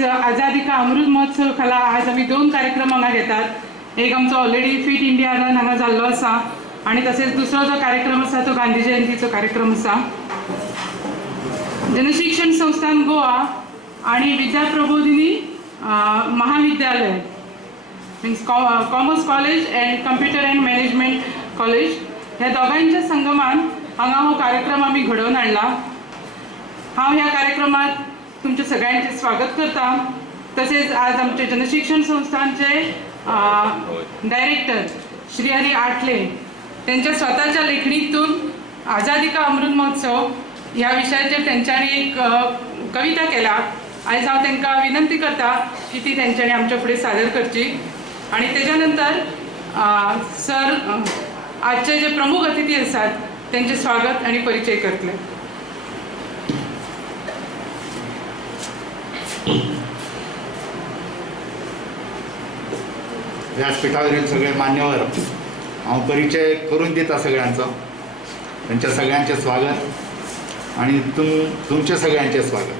आयज आझादी का अमृत महोत्सव खाला आज आम्ही 2 कार्यक्रम हांगा घेतात। एक आमचो ऑलरेडी फिट इंडिया रन हांगा जाल्लो आसा आणि तसेच दुसरो जो कार्यक्रम आसा तो गांधी जयंतीचो कार्यक्रम आसा। जनशिक्षण संस्थान गोवा आणि विद्या प्रबोधिनी महाविद्यालय means commerce college and computer and management college ह्या दोघांच्या संगमान हांगा हो कार्यक्रम आम्ही घडवून आणला। हांव ह्या कार्यक्रमात तुमच्या सगळ्यांचे स्वागत करता। तसेच आज आमचे जनशिक्षण संस्थांचे डायरेक्टर श्री हरी आटले त्यांच्या स्वतःच्या लेखणीतून आझादी का अमृत महोत्सव ह्या विषयाचेर त्यांच्यानी एक कविता केला। आयज हांव तांकां विनंती करता की ती त्यांच्यानी आमच्या फुडें सादर करची आणि त्याच्यानंतर सर आजचे जे प्रमुख अतिथी असतात त्यांचे स्वागत आणि परिचय करतले। व्यासपीठावरील सगळे मान्यवर हांव परिचय करून दिता सगळ्यांचो। त्यांच्या सगळ्यांचे स्वागत आणि तुमचे सगळ्यांचे स्वागत।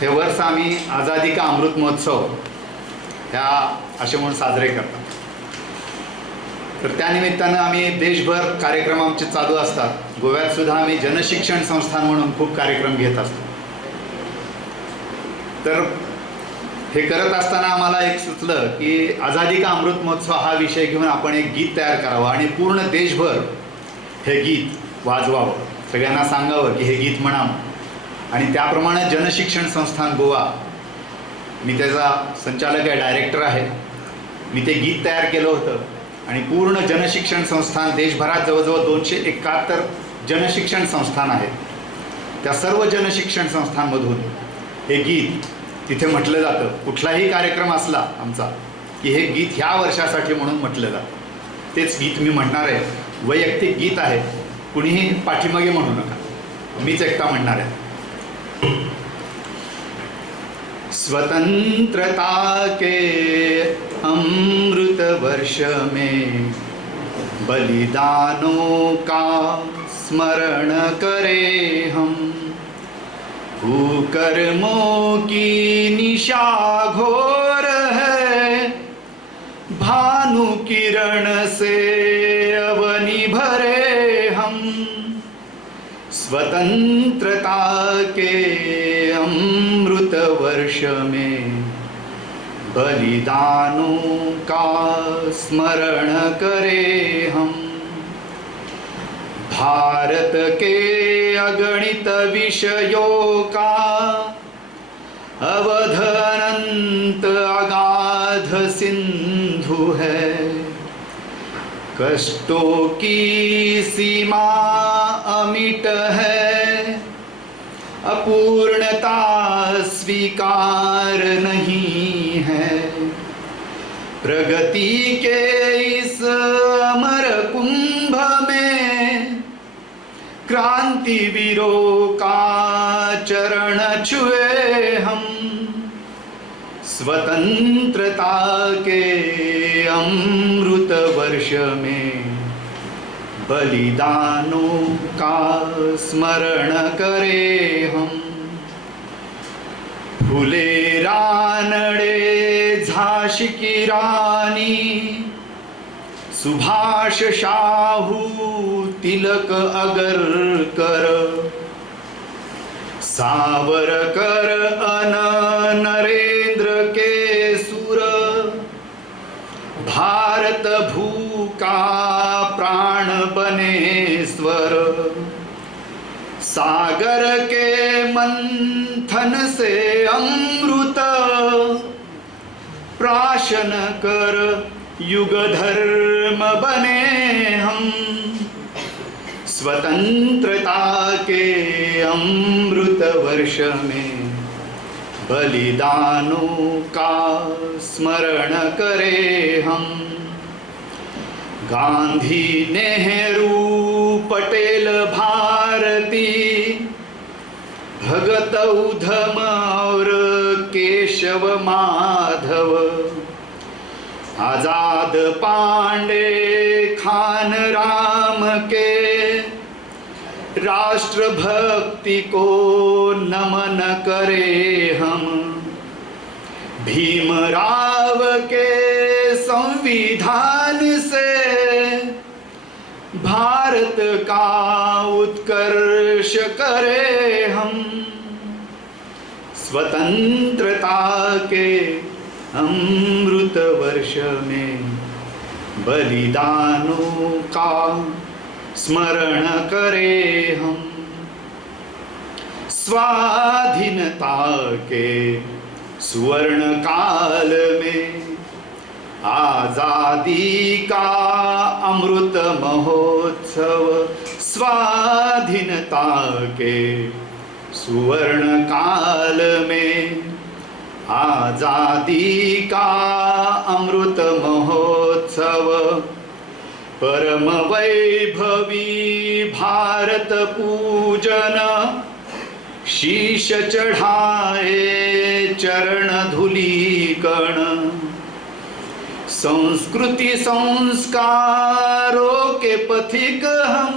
हे वर्ष आम्ही आझादी का अमृत महोत्सव ह्या असे म्हणून साजरे करतात। तर त्या निमित्तानं आम्ही देशभर कार्यक्रम आमचे चालू असतात। गोव्यात सुद्धा आम्ही जनशिक्षण संस्थान म्हणून खूप कार्यक्रम घेत असतो। तर हे करत असताना आम्हाला एक सुचलं की आझादी का अमृत महोत्सव हा विषय घेऊन आपण एक गीत तयार करावं आणि पूर्ण देशभर हे गीत वाजवावं, सगळ्यांना सांगावं की हे गीत म्हणावं। आणि त्याप्रमाणे जनशिक्षण संस्थान गोवा, मी त्याचा संचालक आहे, डायरेक्टर आहे, मी ते गीत तयार केलं होतं आणि पूर्ण जनशिक्षण संस्थान देशभरात जवळजवळ 271 जनशिक्षण संस्थान आहेत। त्या सर्व जनशिक्षण संस्थांमधून हे गीत तिथे म्हटलं जातं। कुठलाही कार्यक्रम असला आमचा की हे गीत ह्या वर्षासाठी म्हणून म्हटलं जातं। तेच गीत मी म्हणणार आहे। वैयक्तिक गीत आहे, कुणीही पाठीमागे म्हणू नका, मीच एकटा म्हणणार आहे। स्वतंत्रता के अमृत वर्ष में बलिदानों का स्मरण करें हम, कुकर्मों की निशा घोर है, भानु किरण से अवनि भरे हम। स्वतंत्रता के अमृत वर्ष में बलिदानों का स्मरण करें हम, भारत के अगणित विषयों का अवध अनंत अगाध सिंधु है, कष्टों की सीमा अमिट है, अपूर्णता स्वीकार नहीं है। प्रगति के इस अमर कुंभ में क्रांतिवीरों का चरण छुए हम। स्वतंत्रता के अमृत वर्ष में बलिदानों का स्मरण करें हम। फुले रानडे झांसी की रानी, सुभाष शाहू तिलक अगरकर, सावरकर अन नरेंद्र के सुर, भारत भू का प्राण बने स्वर, सागर के मंथन से अमृत प्राशन कर युग धर्म बने हम। स्वतंत्रता के अमृत वर्ष में बलिदानों का स्मरण करें हम। गांधी नेहरू पटेल भारती, भगत उधम और केशव माधव, आजाद पांडे खान राम के राष्ट्रभक्ति को नमन करे हम, भीमराव के संविधान से भारत का उत्कर्ष करे हम, स्वतंत्रता के अमृत वर्ष में बलिदानों का स्मरण करे हम, स्वाधीनता के सुवर्ण काल में आजादी का अमृत महोत्सव, स्वाधीनता के सुवर्ण काल में आजादी का अमृत महोत्सव, परम वैभवी भारत पूजन, शीश चढ़ाए चरण धूलि कण, संस्कृति संस्कारों के पथिक हम,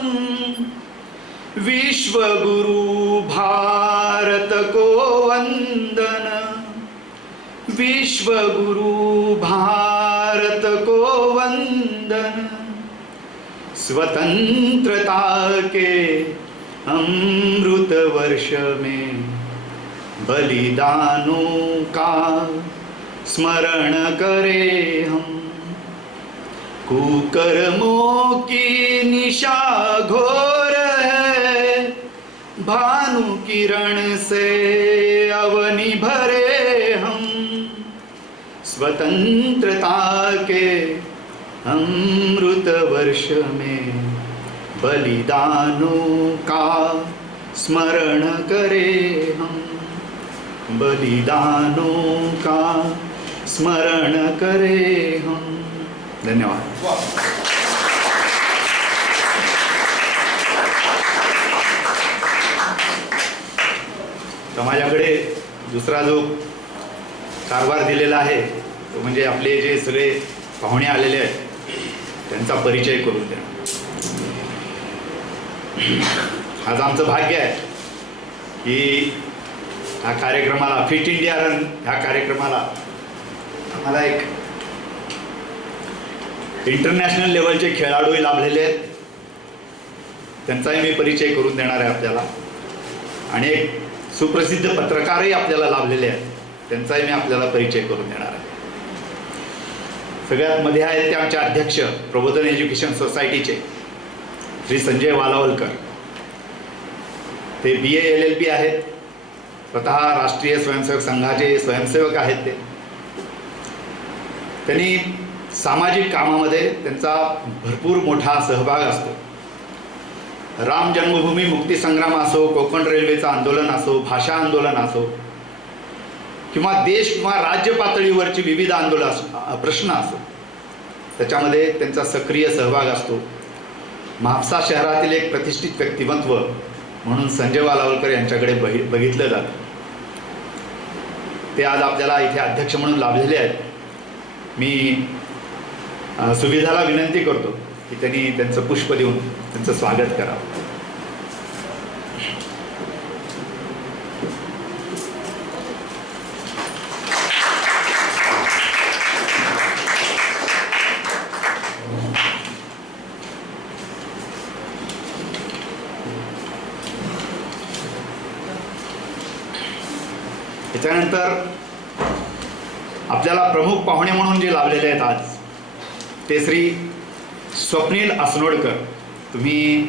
विश्व गुरु भारत को वंदन, विश्व गुरु भारत को वंदन, स्वतंत्रता के अमृत वर्ष में बलिदानों का स्मरण करे हम, कुकर्मों की निशा घोर है, भानु किरण से अवनि भरे हम, स्वतंत्रता के अमृत वर्ष में बलिदानों का स्मरण करे हम, बलिदानों का स्मरण करे हम. धन्यवाद. तर माझ्याकडे दुसरा जो कारभार दिलेला आहे तो म्हणजे आपले जे सगळे पाहुणे आलेले आहेत त्यांचा परिचय करून द्या. आज आमचं भाग्य आहे की ह्या कार्यक्रमाला, फिट इंडिया रन ह्या कार्यक्रमाला आम्हाला एक इंटरनॅशनल लेवलचे खेळाडूही लाभलेले आहेत, त्यांचाही मी परिचय करून देणार आहे आपल्याला. आणि एक सुप्रसिद्ध पत्रकारही आपल्याला लाभलेले आहेत, त्यांचाही मी आपल्याला परिचय करून देणार आहे. सगळ्यात मध्ये आहेत ते आमचे अध्यक्ष प्रबोधन एज्युकेशन सोसायटीचे श्री संजय वालावलकर. ते BA LLB आहेत, स्वतः राष्ट्रीय स्वयंसेवक संघाचे स्वयंसेवक आहेत. त्यांनी सामाजिक कामामध्ये त्यांचा भरपूर मोठा सहभाग असतो. राम जन्मभूमी मुक्ती संग्राम असो, कोकण रेल्वेचं आंदोलन असो, भाषा आंदोलन असो, किंवा देश किंवा राज्य पातळीवरची विविध आंदोलन प्रश्न असो, त्याच्यामध्ये त्यांचा सक्रिय सहभाग असतो. म्हापसा शहरातील एक प्रतिष्ठित व्यक्तिमत्व म्हणून संजय वालावलकर यांच्याकडे बघितलं जातं. ते आज आपल्याला इथे अध्यक्ष म्हणून लाभलेले आहेत. मी सुविधाला विनंती करतो की त्यांनी त्यांचं पुष्प देऊन त्यांचं स्वागत करावं. त्याच्यानंतर आपल्याला प्रमुख पाहुणे म्हणून जे लाभलेले आहेत आज ते श्री स्वप्नील असनोडकर. तुम्ही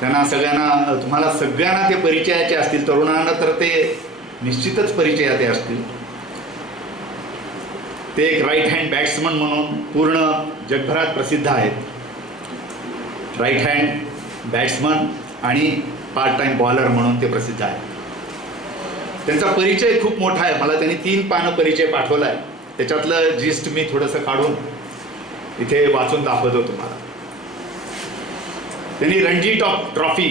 त्यांना सगळ्यांना, तुम्हाला सगळ्यांना ते परिचयाचे असतील, तरुणांना तर ते निश्चितच परिचयाचे असतील. ते एक राईट हँड बॅट्समन म्हणून पूर्ण जगभरात प्रसिद्ध आहेत. राईट हँड बॅट्समन आणि पार्ट टाइम बॉलर म्हणून ते प्रसिद्ध आहेत. त्यांचा परिचय खूप मोठा आहे. मला त्यांनी 3 पानं परिचय पाठवला आहे. त्याच्यातलं जिस्ट मी थोडंसं काढून इथे वाचून दाखवतो तुम्हाला. त्यांनी रणजी ट्रॉफी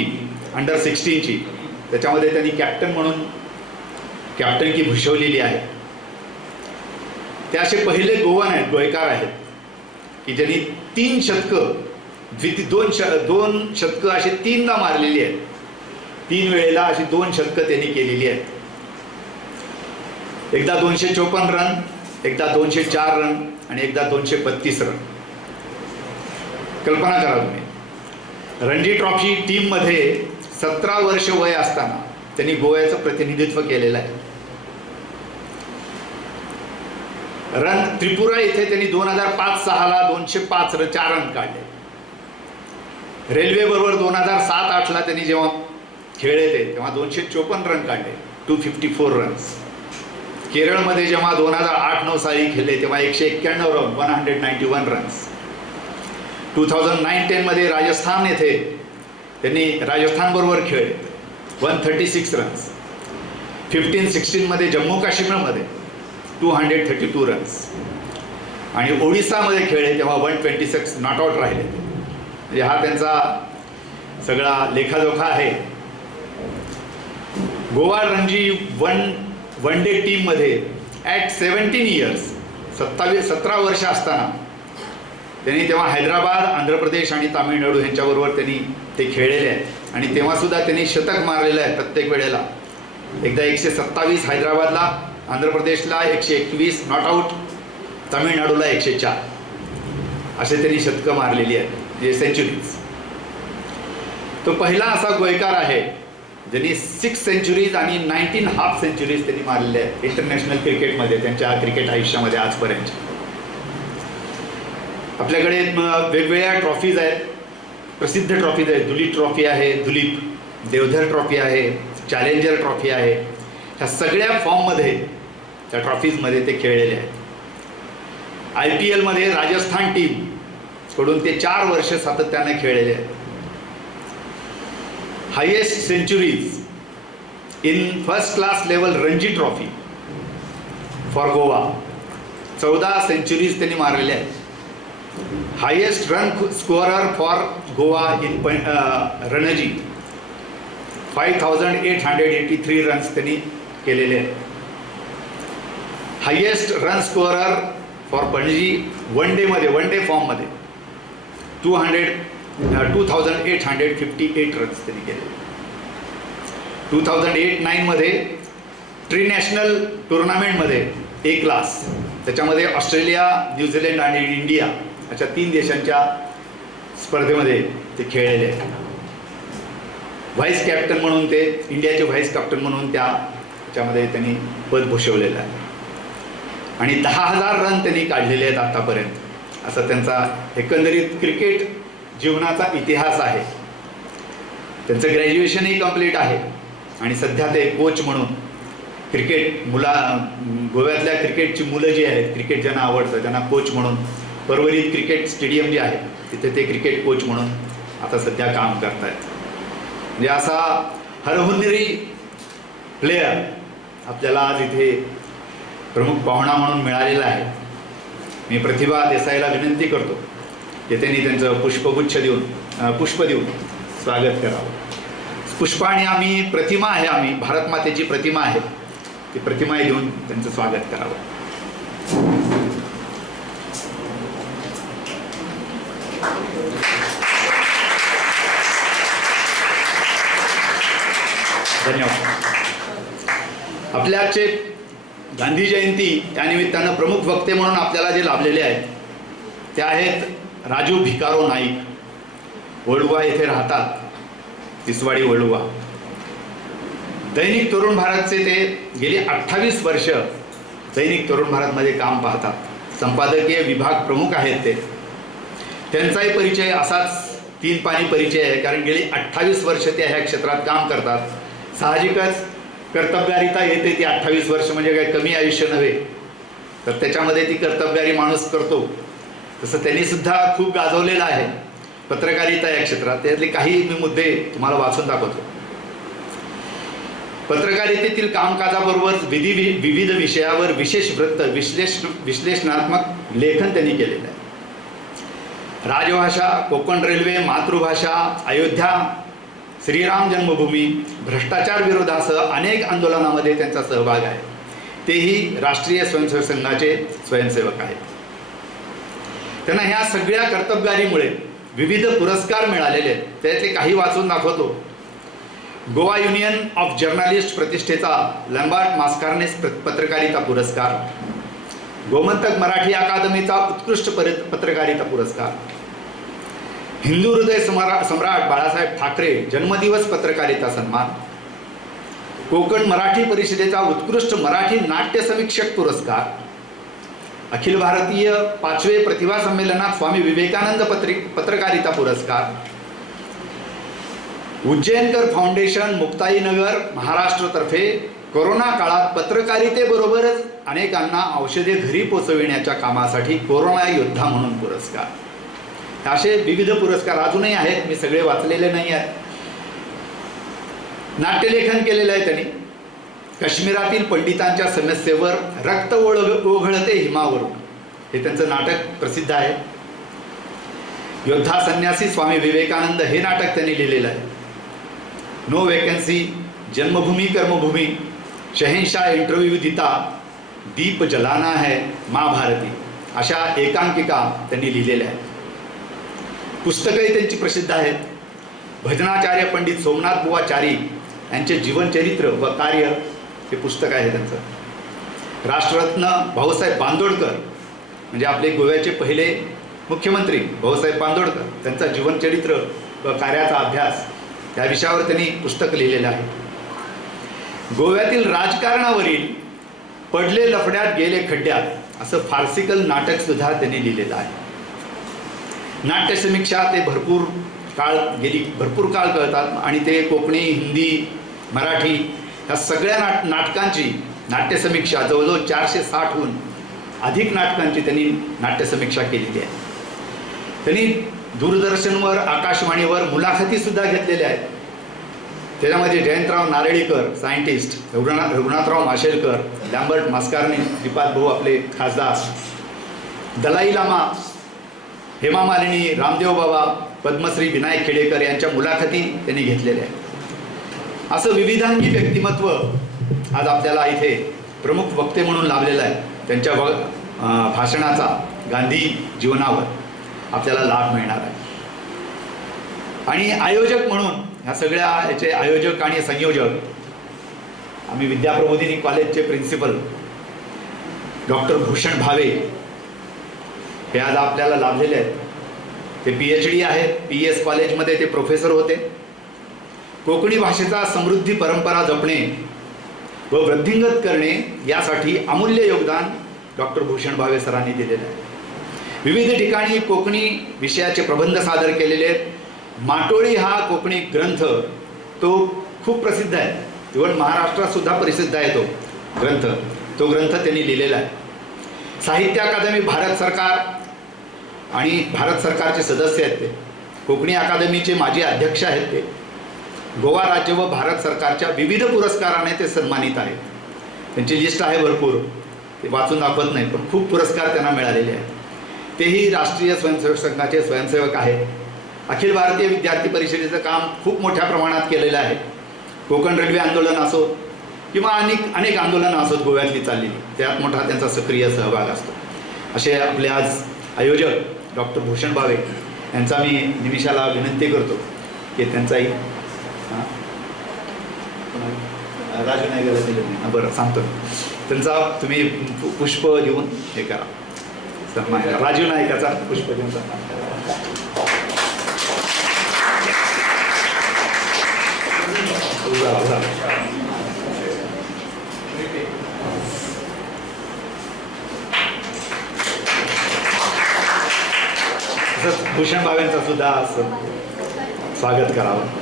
अंडर 16ची, त्याच्यामध्ये त्यांनी कॅप्टन म्हणून कॅप्टनकी भूषवलेली आहे. ते असे पहिले गोवन आहेत, गोयकार आहेत की ज्यांनी 3 शतकं दोन शतकं अशी 3दा मारलेली आहेत. 3 वेळेला अशी 2 शतकं त्यांनी केलेली आहेत. एकदा 254 रन, एकदा 204 रन आणि एकदा 232 रन. कल्पना करा तुम्ही, रणजी ट्रॉफी टीममध्ये 17 वर्ष वय असताना त्यांनी गोव्याचं प्रतिनिधित्व केलेलं आहे. रन त्रिपुरा इथे त्यांनी 2005-06ला 205 4 रन काढले. रेल्वे बरोबर 2007-08ला त्यांनी जेव्हा खेळले तेव्हा 254 रन काढले, 254 रन्स. केरळमध्ये जेव्हा 2008-09 साली खेळले तेव्हा 191 रन, 191 रन्स. 2009-10 मध्ये राजस्थान येथे त्यांनी राजस्थान बरोबर खेळले, 136 रन्स. 15-16 मध्ये जम्मू काश्मीरमध्ये 232 रन्स आणि ओडिसामध्ये खेळले तेव्हा 126 नॉट आउट राहिले. म्हणजे हा त्यांचा सगळा लेखाजोखा आहे. गोवा रणजी वन डे टीममध्ये ॲट 17 इयर्स 17 वर्ष असताना त्यांनी तेव्हा हैदराबाद, आंध्र प्रदेश आणि तामिळनाडू यांच्याबरोबर त्यांनी ते खेळलेले आहेत आणि तेव्हासुद्धा त्यांनी शतक मारलेलं आहे प्रत्येक वेळेला. एकदा 127 हैदराबादला, आंध्र प्रदेशला 121 नॉट आऊट, तामिळनाडूला 104 असे त्यांनी शतकं मारलेली आहेत, म्हणजे सेंचुरीज. तो पहिला असा गोयकार आहे ज्यांनी 6 सेंचुरीज आणि 19 हाफ सेंचुरीज त्यांनी मारलेल्या आहेत इंटरनॅशनल क्रिकेटमध्ये त्यांच्या क्रिकेट आयुष्यामध्ये आजपर्यंत. आपल्याकडे वेगवेगळ्या ट्रॉफीज आहेत, प्रसिद्ध ट्रॉफीज आहेत. दुलीप ट्रॉफी आहे, दुलीप देवधर ट्रॉफी आहे, चॅलेंजर ट्रॉफी आहे. ह्या सगळ्या फॉर्ममध्ये त्या ट्रॉफीजमध्ये ते खेळलेले आहेत. IPL मध्ये राजस्थान टीम कडून ते 4 वर्ष सातत्याने खेळलेले आहेत. Highest centuries in first class level Ranji trophy for Goa 14 centuries त्यांनी मारलेल्या आहेत. Highest run scorer for Goa in Ranji 5883 runs त्यांनी केलेले आहेत. Highest run scorer for Panaji one day फॉर्ममध्ये 2858 रन्स त्यांनी केले. 2008-09 मध्ये ट्रिनॅशनल टुर्नामेंटमध्ये A क्लास, त्याच्यामध्ये ऑस्ट्रेलिया, न्यूझीलंड आणि इंडिया अशा 3 देशांच्या स्पर्धेमध्ये ते खेळलेले आहेत. व्हाईस कॅप्टन म्हणून ते इंडियाचे व्हाईस कॅप्टन म्हणून त्याच्यामध्ये त्यांनी पद भूषवलेलं आहे आणि 10,000 रन त्यांनी काढलेले आहेत आतापर्यंत. असा त्यांचा एकंदरीत क्रिकेट जीवनाचा इतिहास आहे. त्यांचं ग्रॅज्युएशनही कंप्लीट आहे आणि सध्या ते कोच म्हणून क्रिकेट गोव्यातल्या क्रिकेटची मुलं जी आहेत, क्रिकेट ज्यांना आवडतं त्यांना कोच म्हणून परवरीत क्रिकेट स्टेडियम जे आहे तिथे ते क्रिकेट कोच म्हणून आता सध्या काम करत आहेत. म्हणजे असा हरहुन्नरी प्लेयर आपल्याला आज इथे प्रमुख पाहुणा म्हणून मिळालेला आहे. मी प्रतिभा देसाईला विनंती करतो की त्यांनी त्यांचं पुष्प देऊन स्वागत करावं. पुष्पाने आम्ही प्रतिमा आहे, आम्ही भारत मातेची प्रतिमा आहे, ती प्रतिमा देऊन त्यांचं स्वागत करावं. धन्यवाद. आपल्या आजचे गांधी जयंती या निमित्तानं प्रमुख वक्ते म्हणून आपल्याला जे लाभलेले आहेत ते आहेत राजू भिकारो नाईक. वळुवा येथे राहतात, तिसवाडी वळुवा. दैनिक तरुण भारतचे ते गेली 28 वर्ष दैनिक तरुण भारतमध्ये काम पाहतात. संपादकीय विभाग प्रमुख आहेत ते. त्यांचाही परिचय असाच 3 पानी परिचय आहे, कारण गेली 28 वर्ष ते ह्या क्षेत्रात काम करतात. साहजिकच कर्तबगारिता येते. ती 28 वर्ष म्हणजे काही कमी आयुष्य नव्हे, तर त्याच्यामध्ये ती कर्तबगारी माणूस करतो. तसं त्यांनी सुद्धा खूप गाजवलेलं आहे पत्रकारिता या क्षेत्रात. त्यातले काही मी मुद्दे तुम्हाला वाचून दाखवतो. पत्रकारितेतील कामकाजाबरोबर विविध विषयावर विशेष वृत्त विश्लेषणात्मक लेखन त्यांनी केलेलं आहे. राजभाषा, कोकण रेल्वे, मातृभाषा, अयोध्या, श्रीराम जन्मभूमी, भ्रष्टाचार विरोधासह अनेक आंदोलनामध्ये त्यांचा सहभाग आहे. तेही राष्ट्रीय स्वयंसेवक संघाचे स्वयंसेवक आहेत. त्यांना ह्या सगळ्या कर्तबगारीमुळे विविध पुरस्कार मिळालेले आहेत. त्यातले काही वाचून दाखवतो. गोवा युनियन ऑफ जर्नलिस्ट प्रतिष्ठेचा लंबार्ट मास्कारनेस पत्रकारिता पुरस्कार, गोमंतक मराठी अकादमीचा उत्कृष्ट पत्रकारिता पुरस्कार, हिंदू हृदय सम्राट बाळासाहेब ठाकरे जन्मदिवस पत्रकारिता सन्मान, कोकण मराठी परिषदेचा उत्कृष्ट मराठी नाट्य समीक्षक पुरस्कार, अखिल भारतीय 5वे प्रतिभा संमेलनात स्वामी विवेकानंद पत्रकारिता पुरस्कार, उज्जैनकर फाउंडेशन मुक्ताईनगर महाराष्ट्रतर्फे कोरोना काळात पत्रकारितेबरोबरच अनेकांना औषधे घरी पोचविण्याच्या कामासाठी कोरोना योद्धा म्हणून पुरस्कार. असे विविध पुरस्कार अजूनही आहेत, मी सगळे वाचलेले नाही आहेत. नाट्यलेखन केलेलं आहे त्यांनी. काश्मीरातील पंडितांच्या समस्येवर रक्त ओघळते हिमावरून हे त्यांचं नाटक प्रसिद्ध आहे. योद्धा संन्यासी स्वामी विवेकानंद हे नाटक त्यांनी लिहिलेलं आहे. नो वैकेंसी, जन्मभूमी कर्मभूमी, शहंशाह इंटरव्यू दिता, दीप जलाना है महाभारती अशा एकांकिका त्यांनी लिहिलेल्या आहेत. पुस्तकंही त्यांची प्रसिद्ध आहेत. भजनाचार्य पंडित सोमनाथ बुवा चारी यांचे जीवनचरित्र व कार्य हे पुस्तक आहे त्यांचं. राष्ट्ररत्न भाऊसाहेब बांदोडकर म्हणजे आपले गोव्याचे पहिले मुख्यमंत्री भाऊसाहेब बांदोडकर त्यांचा जीवनचरित्र व कार्याचा अभ्यास या विषयावर त्यांनी पुस्तक लिहिलेलं आहे. गोव्यातील राजकारणावरील पडले लफड्यात गेले खड्ड्यात असं फार्सिकल नाटक सुद्धा त्यांनी लिहिलेलं आहे. नाट्य समीक्षा ते भरपूर काळ कळतात आणि ते कोकणी, हिंदी, मराठी ह्या सगळ्या नाटकांची नाट्य समीक्षा जवळजवळ 460हून अधिक नाटकांची त्यांनी नाट्य समीक्षा केलेली आहे. त्यांनी दूरदर्शनवर, आकाशवाणीवर मुलाखती सुद्धा घेतलेल्या आहेत. त्याच्यामध्ये जयंतराव नारळीकर सायंटिस्ट, रघुनाथराव माशेलकर, लंबार्ट मास्कारने, श्रीपाद भाऊ आपले खासदार, दलाई लामा, हेमा मालिनी, रामदेव बाबा, पद्मश्री विनायक खेडेकर यांच्या मुलाखती त्यांनी घेतलेल्या आहेत. असं विविधांगी व्यक्तिमत्व आज आपल्याला इथे प्रमुख वक्ते म्हणून लाभलेलं आहे. त्यांच्या भाषणाचा गांधी जीवनावर आपल्याला लाभ मिळणार आहे. आणि आयोजक म्हणून ह्या सगळ्या याचे आयोजक आणि संयोजक आम्ही विद्याप्रबोधिनी कॉलेजचे प्रिन्सिपल डॉक्टर भूषण भावे हे आज आपल्याला लाभलेले आहेत. ते PhD आहेत. PS कॉलेजमध्ये ते प्रोफेसर होते. कोकणी भाषेचा समृद्धी परंपरा जपणे व वृद्धिंगत करणे यासाठी अमूल्य योगदान डॉक्टर भूषण भावे सरांनी दिलेलं आहे. विविध ठिकाणी कोकणी विषयाचे प्रबंध सादर केलेले आहेत. माटोळी हा कोकणी ग्रंथ तो खूप प्रसिद्ध आहे. इव्हन महाराष्ट्रात सुद्धा प्रसिद्ध आहे तो ग्रंथ त्यांनी लिहिलेला आहे. साहित्य अकादमी भारत सरकार आणि भारत सरकारचे सदस्य आहेत. ते कोकणी अकादमीचे माजी अध्यक्ष आहेत. ते गोवा राज्य व भारत सरकारच्या विविध पुरस्काराने ते सन्मानित आहेत. त्यांची लिस्ट आहे भरपूर, ते वाचून दाखवत नाही, पण खूप पुरस्कार त्यांना मिळालेले आहेत. तेही राष्ट्रीय स्वयंसेवक संघाचे स्वयंसेवक आहेत. अखिल भारतीय विद्यार्थी परिषदेचं काम खूप मोठ्या प्रमाणात केलेलं आहे. कोकण रेल्वे आंदोलन असो किंवा अनेक आंदोलनं असोत गोव्यातली चाललेली, त्यात मोठा त्यांचा सक्रिय सहभाग असतो. असे आपले आज आयोजक डॉक्टर भूषण भावे यांचा मी निमिषाला विनंती करतो की त्यांचाही राजू नायकाला दिलं नाही, बरं सांगतो, त्यांचा तुम्ही पुष्प देऊन हे करा सन्मान करा. राजू नायकाचा पुष्प देऊन सन्मान करा. तसंच भूषण भावेंचा सुद्धा स्वागत करावं.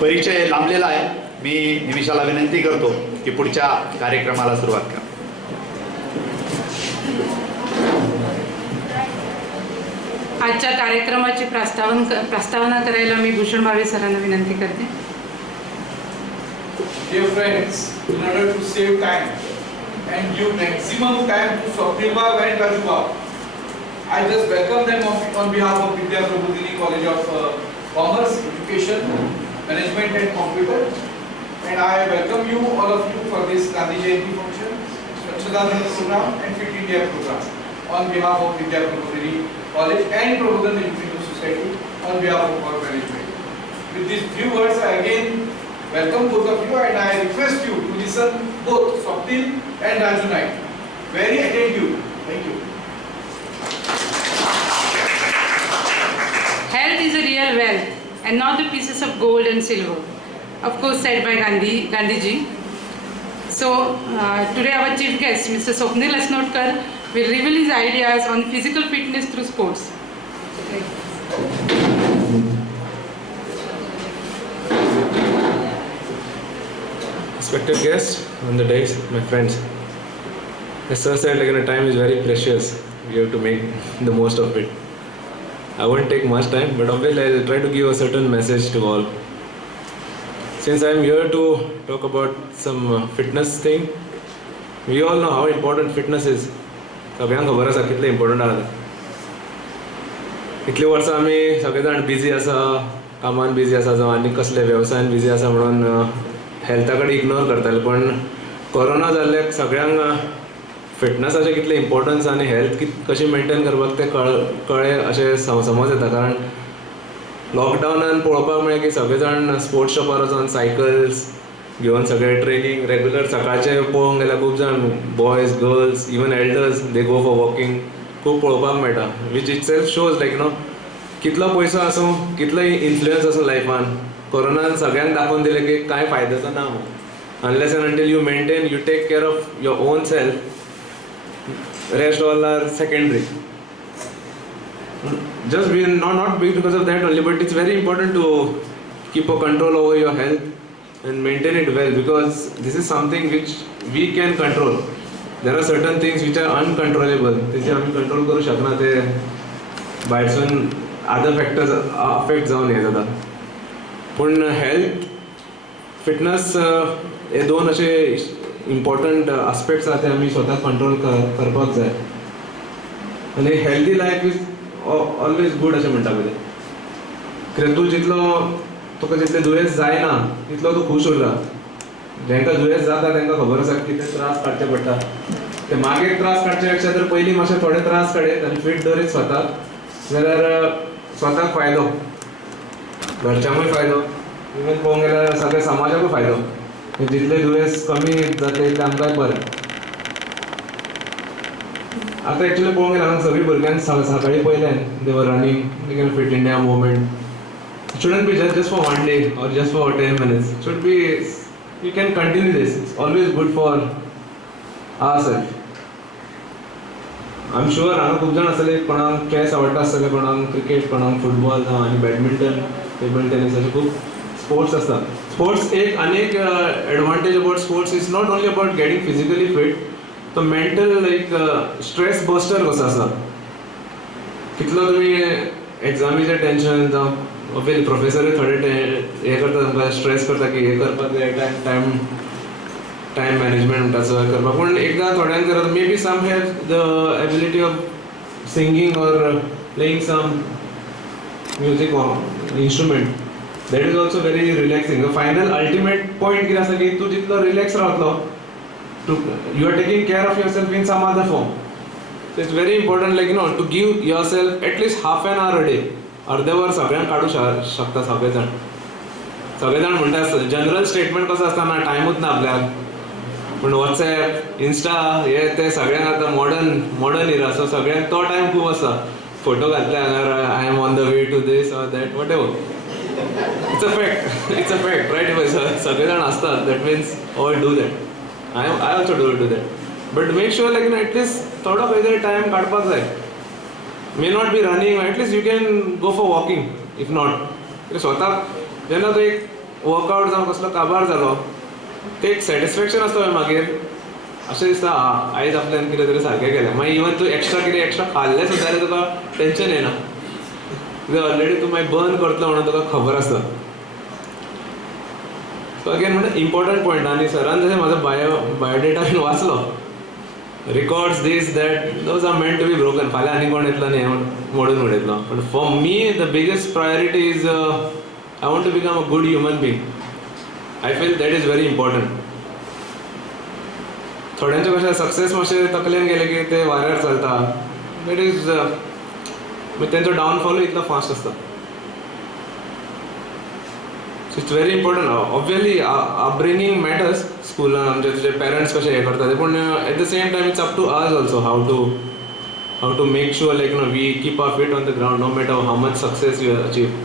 परिचय लांबलेला आहे. मी निमिषाला विनंती करतो की पुढच्या कार्यक्रमाला सुरुवात करा. आजच्या कार्यक्रमाची प्रस्तावना करायला मी भूषण भावे सरांना विनंती करते. Dear friends, in order to save time and give maximum time to Swapnil Babu and Raju Babu, I just welcome them on behalf of Vidya Prabodhini College of Commerce, Education, Management and Computer. and I welcome you, all of you, for this Gandhi Jayanti function, Swachhata program and Fit India program on behalf of Vidya Prabodhini College and Prabodhan Educational Society on behalf of our management. With these few words, I again welcome both of you and I request you to listen both Swapnil and Raju Naik. Very attentive. Thank you. Health is a real wealth and not the pieces of gold and silver. Of course, said by Gandhiji. So, today our chief guest, Mr. Swapnil Asnotkar, will reveal his ideas on physical fitness through sports. Respected guests on the dais, my friends. As sir said, time is very precious. We have to make the most of it. I won't take much time, but obviously I'll try to give a certain message to all. Since I'm here to talk about some fitness thing, we all know how important fitness is. सगळ्यांक खबर आसा कितलें important आसा. इतली वर्सां आमी सगळे जाण busy आसा, कामान बिजी आसा जावं आनी कसले वेवसायान बिजी आसा म्हणून हेल्था कडेन इग्नोर करताले. पण कोरोना जाल्ल्याक सगळ्यांक फिटनसाचें कितलें इम्पॉर्टन्स आनी हेल्थ कशी मेंटेन करपाक तें कळ्ळें अशें समज येता. कारण लॉकडावनान पळोवपाक मेळ्ळें की सगळे जाण स्पोर्ट्स शॉपार वचून सायकल्स घेवन सगळे ट्रेनिंग रेग्युलर सकाळचे पळोवंक गेल्यार खूब जाण boys girls even elders they go for walking खूब पळोवपाक मेळटा. वीच इट सेल्फ शोज कितलो पयसो आसूं कितलो इन्फ्लुयन्स आसूं लायफान कोरोनान सगळ्यांक दाखोवन दिलें की कांय फायद्याचो ना म्हणून. Unless and until you maintain you take care of your own self rest all are secondary. Just be not because of that only, but it's very important to keep a control over your health and maintain it well, because this is something which we can control. There are certain things which are uncontrollable. तेचे आमी control करू शकना, ते भायरसून other factors affect जावन हे जाता. पूण health fitness हे दोन अशे इम्पॉर्टंट आस्पेक्ट्स आसा ते आमी स्वता कंट्रोल करपाक जाय. आनी healthy life is always good अशें म्हणटा पळय. कित्याक तूं तुका जितलें दुयेंस जायना तितलो तूं खूश उरता. जेंकां दुयेंस जाता तांकां खबर आसा की ते त्रास काडचे पडटा. ते मागीर त्रास काडचे पेक्षा जर पयलीं मातशे थोडे त्रास काडयत आनी फीट दरीत स्वताक जाल्यार स्वताक फायदो, घरच्यांकूय फायदो, इवन पळोवंक गेल्यार सगळ्या समाजाकूय फायदो. जितले दुयेंस कमी जातले तितलें आमकांय बरें. आतां एक्चुअली पळोवंक गेल्यार हांगा सगळीं भुरग्यांक सकाळीं पयल्यान दे वर running fit India movement. It shouldn't be just for one day or just for 10 minutes. It should be, you can continue this. It's always good for ourselves. I'm sure हांगा खूब जाण आसतले कोणाक चॅस आवडटा आसतले, कोणाक क्रिकेट, कोणाक football जावं आनी बॅडमिंटन, टेबल टेनीस अशे खूब स्पोर्ट्स आसता. स्पोर्ट्स एक आनीक advantage about sports is not only about getting physically fit, तो मेंटल स्ट्रेस बस्टर कसो आसा. कितलो तुमी एग्जामीचें टेन्शन जावं प्रोफेसरूय थोडे हे करता, तुमकां स्ट्रेस करता की हे करपाक जाय, टायम मॅनेजमेंट म्हणटा सो करपाक. पूण एकदां थोड्यांक जर maybe some have the ability of singing or playing some music instrument, that is also very relaxing. Final ultimate point कितें आसा की तूं जितलो रिलॅक्स रावतलो, you are taking care of your self in some other form. So it's very important to give your self at least half an hour a day. अर्दे वर सगळ्यांक काडू शकता सगळे जाण म्हणटा जनरल स्टेटमेंट कसो आसता ना, टायमूच ना आपल्याक. पूण वॉट्सॅप इंस्टा हे ते सगळ्यांक आतां मॉडर्न इरा, सो सगळ्यांक तो टायम खूब आसता. फोटो घातले हांगा I am on the way to this or that whatever. It's a fact right. सगळे जाण आसतात, that means all do that. I also do that. But make sure at least थोडो खंय तरी टायम काडपाक जाय. May not be running, at least you can go for walking. If not, स्वताक जेन्ना तो एक वर्कआउट जावं कसलो काबार जालो, ते एक सॅटिस्फॅक्शन आसता मागीर. अशें दिसता आयज आपल्यान कितें तरी सारकें केलें. मागीर इवन तूं एक्स्ट्रा खाल्लें सुद्दां जाल्यार तुका टेन्शन येना, कित्याक ऑलरेडी तूं मागीर बर्न करतलो म्हणून तुका खबर आसता. सो अगेन म्हणजे इम्पॉर्टंट पॉयंट. आनी सरान जशें म्हाजो बायोडेटा बीन वाचलो, records this that those are meant to be broken. फाल्यां आनी कोण येतलो आनी मोडून उडयतलो. But for me the biggest priority is I want to become a good human being. I feel that is very important. थोड्यांचे कशें सक्सेस मातशें तकलेन गेले की ते वाऱ्यार चलता. दॅट इज तेंचो डावनफॉलूय इतलो फास्ट आसता. So it's very important. Obviously upbringing matters स्कुलान आमचे तुजे पेरंट्स कशें हें करता ते, पूण at the same time it's up to us also how to make sure like we keep our feet on the ground no matter how much success you achieve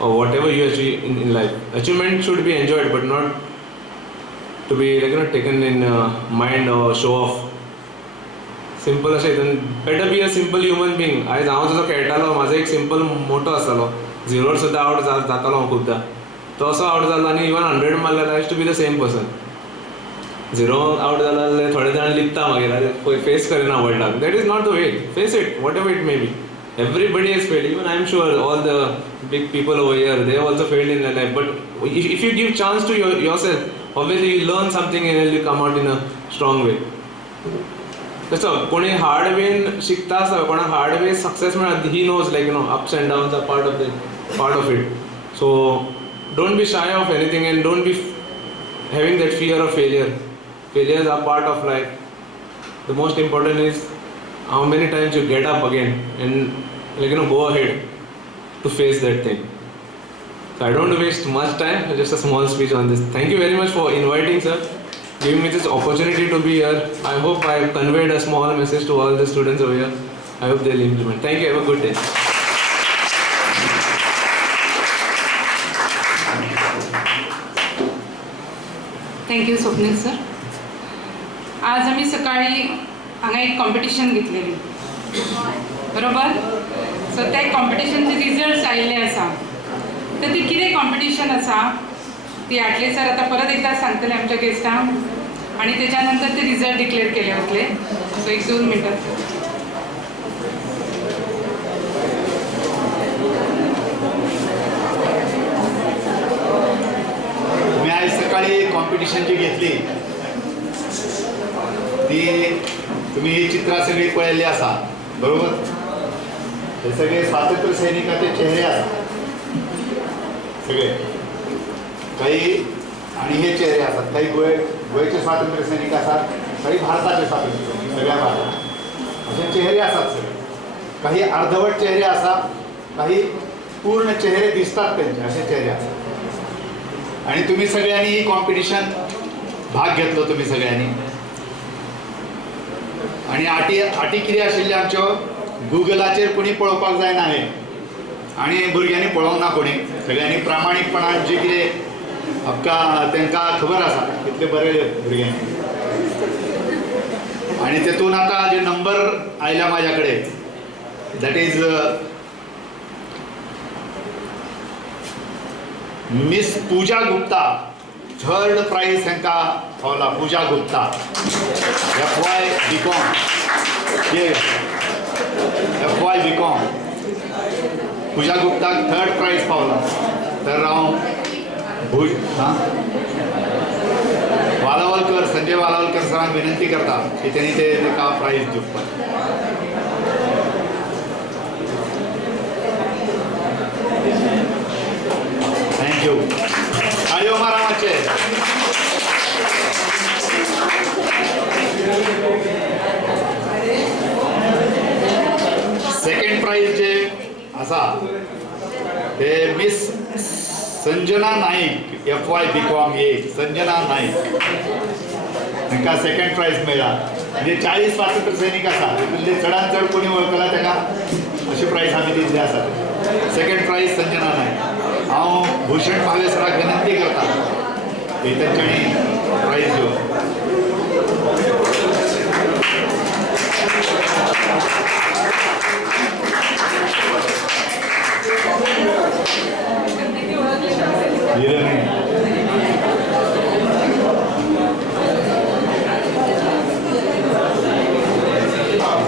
or whatever you achieve in life. Achievement should be enjoyed but not to be like taken in mind or show off. Simple अशें then better be a simple human being. आयज हांव जसो खेळटालो म्हाजो एक simple motor आसतालो, 0 सुद्दां out जातालो हांव खूबदां. तो असो आवट जालो आनी इवन 100 मारल्यार I to be the same person. 0 out जाल्यार थोडे जाण लिखता मागीर फेस करिना वर्ल्डाक. That is not the way. Face it whatever it may be. Everybody has failed. Even I am sure all the big people over here, they have also failed in their life. But if you give chance to yourself, obviously you learn something and you come out in a strong way. So, कोणी hard way शिकता आसा, कोणाक hard way success मेळ्ळा, he knows like ups and downs are part of it. So don't be shy of anything and don't be having that fear of failure. Failures are part of life. The most important is how many times you get up again and like go ahead to face that thing. So I don't want to waste much time. Just a small speech on this. Thank you very much for inviting, sir. Giving me this opportunity to be here. I hope I have conveyed a small message to all the students over here. I hope they'll implement. Thank you. Have a good day. Thank you Swapnil sir. आज आम्ही सकाळी हांगा एक competition घेतलेली बरोबर. So त्या कॉम्पिटिशनचे results आयिल्ले आसा. तर ती कितें कॉम्पिटिशन आसा ती आटले सर आता परत एकदा सांगतले आमच्या गेस्टांक आणि त्याच्यानंतर ते रिजल्ट डिक्लेअर केले वतले. सो 1-2 मिनटां. मी आज सकाळी कॉम्पिटिशन जी घेतली ती तुम्ही ही चित्रां सगळी पळयल्ली आसा बरोबर. हे सगळे स्वातंत्र्य सैनिकाचे चेहरे आसात सगळे. काही आणि हे चेहरे असतात. काही गोयचे स्वातंत्र्य सैनिक असतात, काही भारताचे स्वातंत्र्य सैनिक, सगळ्या भारतात असे चेहरे असतात सगळे. काही अर्धवट चेहरे असतात, काही पूर्ण चेहरे दिसतात त्यांचे असे चेहरे असतात. आणि तुम्ही सगळ्यांनी ही कॉम्पिटिशन भाग घेतलो तुम्ही सगळ्यांनी. आणि आटी कितें आशिल्ले आमच्यो गुगलाचेर कोणी पळोवपाक जायना हे आणि भुरग्यांनी पळोवंक ना कोणी. सगळ्यांनी प्रामाणीकपणान जे कितें आमकां तांकां खबर आसा कितले बरे भुरग्यांनी. आणि तेतून आतां जे नंबर आयल्या म्हाज्या कडेन that is Miss Pooja Gupta. 3rd prize तांकां पावला. Pooja Gupta FY BCom. FY BCom पूजा गुप्ताक 3rd प्राइज पावला. तर हांव वालावलकर संजय वालावलकर सरांक विनंती करता की त्यांनी ताका प्राइज दिवपाक. थँक्यू. ताळयो मारा मातशे. सेकंड प्राइज जे आसा ते miss Sanjana Naik FY BCom A. Sanjana Naik तांकां सेकंड प्राइज मेळ्ळा. म्हणजे 40 स्वातंत्र्य सैनिक आसा तितूंतले चडांत चड कोणी वळखला ताका अशी प्राइज आमी दिल्ली आसा. Second prize Sanjana Naik. हांव भूषण भावे सराक विनंती करता की तांच्यांनी प्राइज दिवप.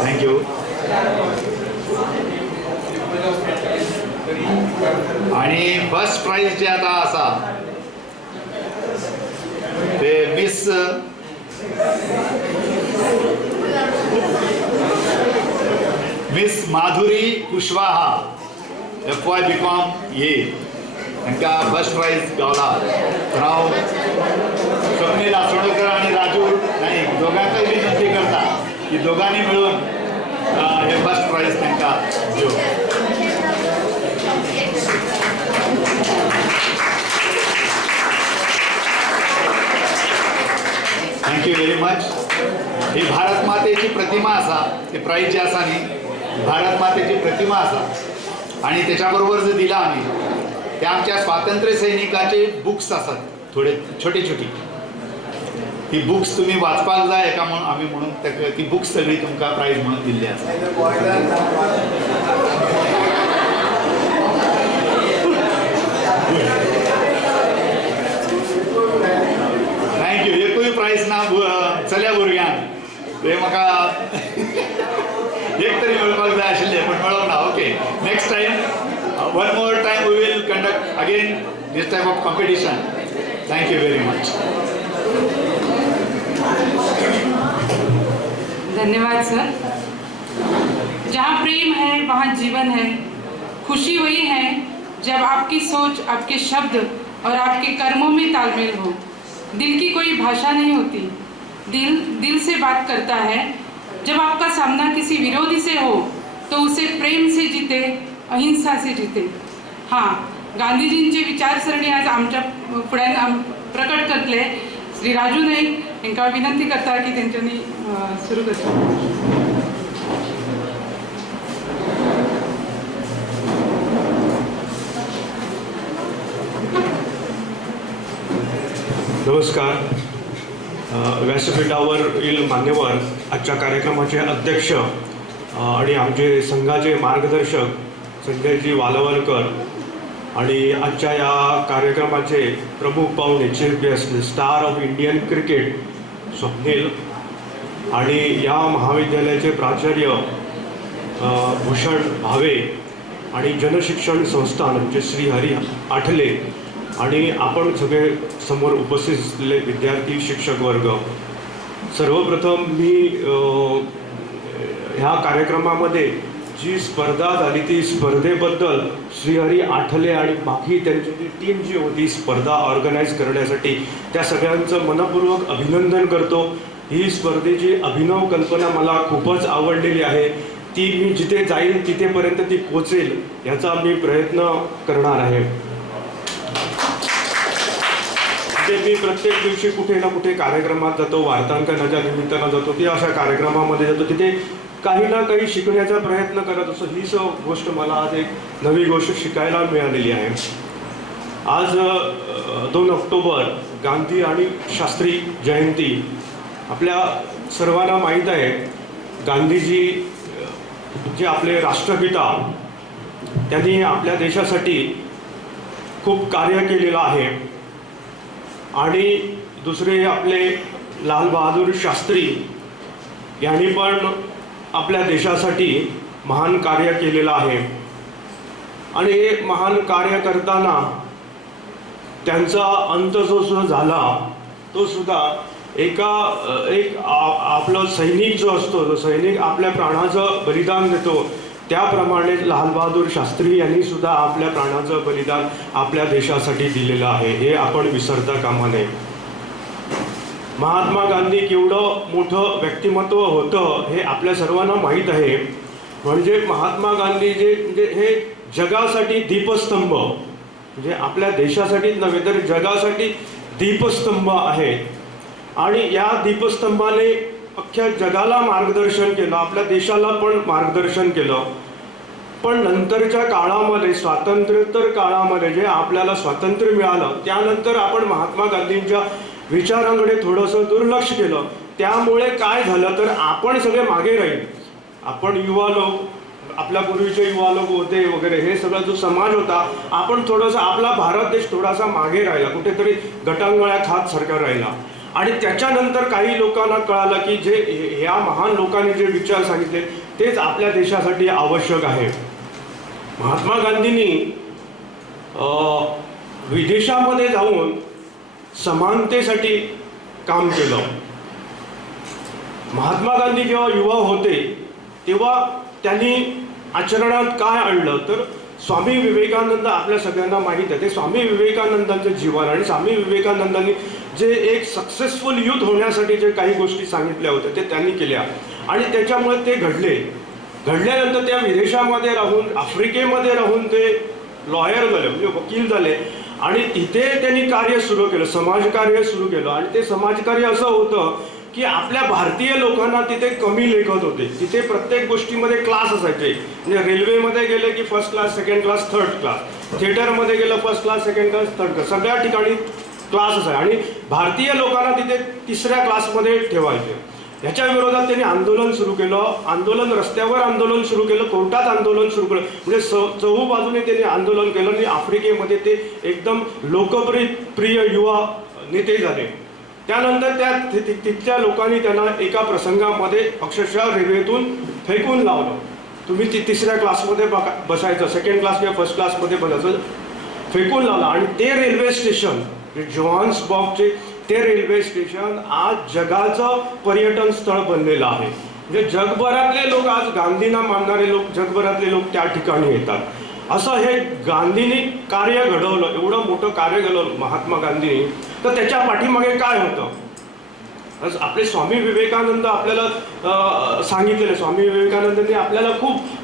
थँक्यू. आणि फर्स्ट प्राइज जे आता आसा ते miss Madhuri Kushwaha FY BCom A. तांकां फर्स्ट प्राइज गावला. तर हांव स्वप्नील आसोळकर आणि राजू नाईक दोगांकय विनंती करता की दोगांनी मिळून हे फर्स्ट प्राइज तांकां दिवं. Thank you very much. ही भारत मातेची प्रतिमा आसा, ती प्राइज जी आसा न्ही भारत मातेची प्रतिमा आसा आणि त्याच्याबरोबर जे दिला आम्ही ते आमच्या स्वातंत्र्य सैनिकाचे बुक्स असतात थोडे छोटी छोटी. ती बुक्स तुम्ही वाचपाक जाय का म्हणून आम्ही म्हणून ती बुक्स सगळी तुमकां प्राइज म्हणून दिल्ली आसा. थँक्यू. एकूय प्राइज ना चल्या भुरग्यांक ते म्हाका एक तरी मेळपाक जाय आशिल्लें पण मेळोंक ना. Okay, next time one more time we will conduct again this type of competition. Thank you very much. धन्यवाद सर. जहाँ प्रेम है वहाँ जीवन है. खुशी वही है जब आपकी सोच, आपके शब्द और आपके कर्मों में तालमेल हो. दिल की कोई भाषा नहीं होती. दिल से बात करता है. जब आपका सामना किसी विरोधी से हो तो उसे प्रेम से जीते, अहिंसा से जीते. हाँ, गांधीजींचे विचारसरणी आज आमच्या फुड्यान प्रकट करतले. श्री राजू नाईक हांकां विनंती करता की तेंच्यांनी सुरू करचें. नमस्कार. व्यासपीठावरील मान्यवर, आजच्या कार्यक्रमाचे अध्यक्ष आणि आमचे संघाचे मार्गदर्शक संजयजी वालवलकर आणि आजच्या या कार्यक्रमाचे प्रमुख पाहुणे chief guest star of Indian cricket Swapnil आणि या महाविद्यालयाचे प्राचार्य भूषण भावे आणि जनशिक्षण संस्थान म्हणजे श्री हरी आठले आणि आपण सगळे समोर उपस्थित असलेले विद्यार्थी, शिक्षक वर्ग, सर्वप्रथम मी ह्या कार्यक्रमामध्ये जी स्पर्धा झाली ती स्पर्धेबद्दल श्रीहरी आठले आणि बाकी त्यांची जी टीम जी होती स्पर्धा ऑर्गनाईज करण्यासाठी त्या सगळ्यांचं मनपूर्वक अभिनंदन करतो. ही स्पर्धेची अभिनव कल्पना मला खूपच आवडलेली आहे. ती मी जिथे जाईल तिथेपर्यंत ती पोचेल याचा मी प्रयत्न करणार आहे. मी प्रत्येक दिवशी कुठे ना कुठे कार्यक्रमात जातो, वार्तांकनाच्या निमित्तानं जातो, ती अशा कार्यक्रमामध्ये जातो, तिथे काही ना काही शिकण्याचा प्रयत्न करत असतो. हीच गोष्ट मला आज एक नवी गोष्ट शिकायला मिळालेली आहे. आज 2 ऑक्टोबर गांधी आणि शास्त्री जयंती. आपल्या सर्वांना माहीत आहे गांधीजी जे आपले राष्ट्रपिता, त्यांनी आपल्या देशासाठी खूप कार्य केलेलं आहे. आणि दुसरे आपले लाल बहादूर शास्त्री यांनी पण आपल्या देशासाठी महान कार्य केलेलं आहे. आणि हे महान कार्य करताना त्यांचा अंत जो झाला तो सुद्धा एक आपलं सैनिक जो असतो, जो सैनिक आपल्या प्राणाचं बलिदान देतो, त्याप्रमाणे लाल बहादूर शास्त्री यांनी सुद्धा आपल्या प्राणाचं बलिदान आपल्या देशासाठी दिलेलं आहे. हे आपण विसरता कामा नये. महात्मा गांधी केवढं मोठं व्यक्तिमत्व होतं हे आपल्या सर्वांना माहीत आहे. म्हणजे महात्मा गांधी जे हे जगासाठी दीपस्तंभ, म्हणजे आपल्या देशासाठीच नव्हे तर जगासाठी दीपस्तंभ आहेत. आणि या दीपस्तंभाने अख्ख्या जगाला मार्गदर्शन केलं, आपल्या देशाला पण मार्गदर्शन केलं. पण नंतरच्या काळामध्ये, स्वातंत्र्योत्तर काळामध्ये जे आपल्याला स्वातंत्र्य मिळालं त्यानंतर आपण महात्मा गांधींच्या विचारांकडे थोडंसं दुर्लक्ष केलं. त्यामुळे काय झालं तर आपण सगळे मागे राहील. आपण युवा लोक, आपल्या पूर्वीचे युवा लोक होते वगैरे, हे सगळा जो समाज होता, आपण थोडंसं आपला भारत देश थोडासा मागे राहिला, कुठेतरी गटांगळ्यात हात सरकार राहिला. आणि त्याच्यानंतर काही लोकांना कळालं की जे ह्या महान लोकांनी जे विचार सांगितले तेच आपल्या देशासाठी आवश्यक आहे. महात्मा गांधींनी विदेशामध्ये जाऊन समानतेसाठी काम केलं. महात्मा गांधी जेव्हा युवा होते तेव्हा त्यांनी आचरणात काय आणलं तर स्वामी विवेकानंद आपल्या सगळ्यांना माहीत आहे, ते स्वामी विवेकानंदांचं जीवन आणि स्वामी विवेकानंदांनी जे एक सक्सेसफुल यूथ होण्यासाठी जे काही गोष्टी सांगितल्या होत्या ते त्यांनी केल्या आणि त्याच्यामुळे ते घडल्यानंतर त्या विदेशामध्ये राहून आफ्रिकेमध्ये राहून ते लॉयर झाले, म्हणजे वकील झाले आणि तिथे त्यांनी कार्य सुरू केलं, समाजकार्य सुरू केलं आणि ते समाजकार्य असं होतं की आपल्या भारतीय लोकांना तिथे कमी लेखत होते. तिथे प्रत्येक गोष्टीमध्ये क्लास असायचे, म्हणजे रेल्वेमध्ये गेले की first class, second class, third class, थिएटरमध्ये गेलं first class, second class, third class, सगळ्या ठिकाणी क्लास असायचे आणि भारतीय लोकांना तिथे तिसऱ्या क्लासमध्ये ठेवायचे. ह्याच्या विरोधात त्यांनी आंदोलन सुरू केलं, रस्त्यावर आंदोलन सुरू केलं, कोर्टात आंदोलन सुरू केलं, म्हणजे चहूबाजूने त्यांनी आंदोलन केलं आणि आफ्रिकेमध्ये ते एकदम लोकप्रिय युवा नेते झाले. त्यानंतर तिथल्या लोकांनी त्यांना एका प्रसंगामध्ये अक्षरशः रेल्वेतून फेकून लावलं. तुम्ही तिसऱ्या क्लासमध्ये बसायचं, सेकंड क्लास किंवा फर्स्ट क्लासमध्ये बसायचं, फेकून लावलं आणि ते रेल्वे स्टेशन जोहान्सबर्गचे ते रेल्वे स्टेशन आज जगाचं पर्यटन स्थळ बनलेलं आहे. म्हणजे जगभरातले लोक, आज गांधींना मानणारे लोक, जगभरातले लोक त्या ठिकाणी येतात. असं हे गांधींनी कार्य घडवलं, एवढं मोठं कार्य घडवलं महात्मा गांधींनी. तर त्याच्या पाठीमागे काय होतं? आपले स्वामी विवेकानंद आपल्याला सांगितलेलं, स्वामी विवेकानंदांनी आपल्याला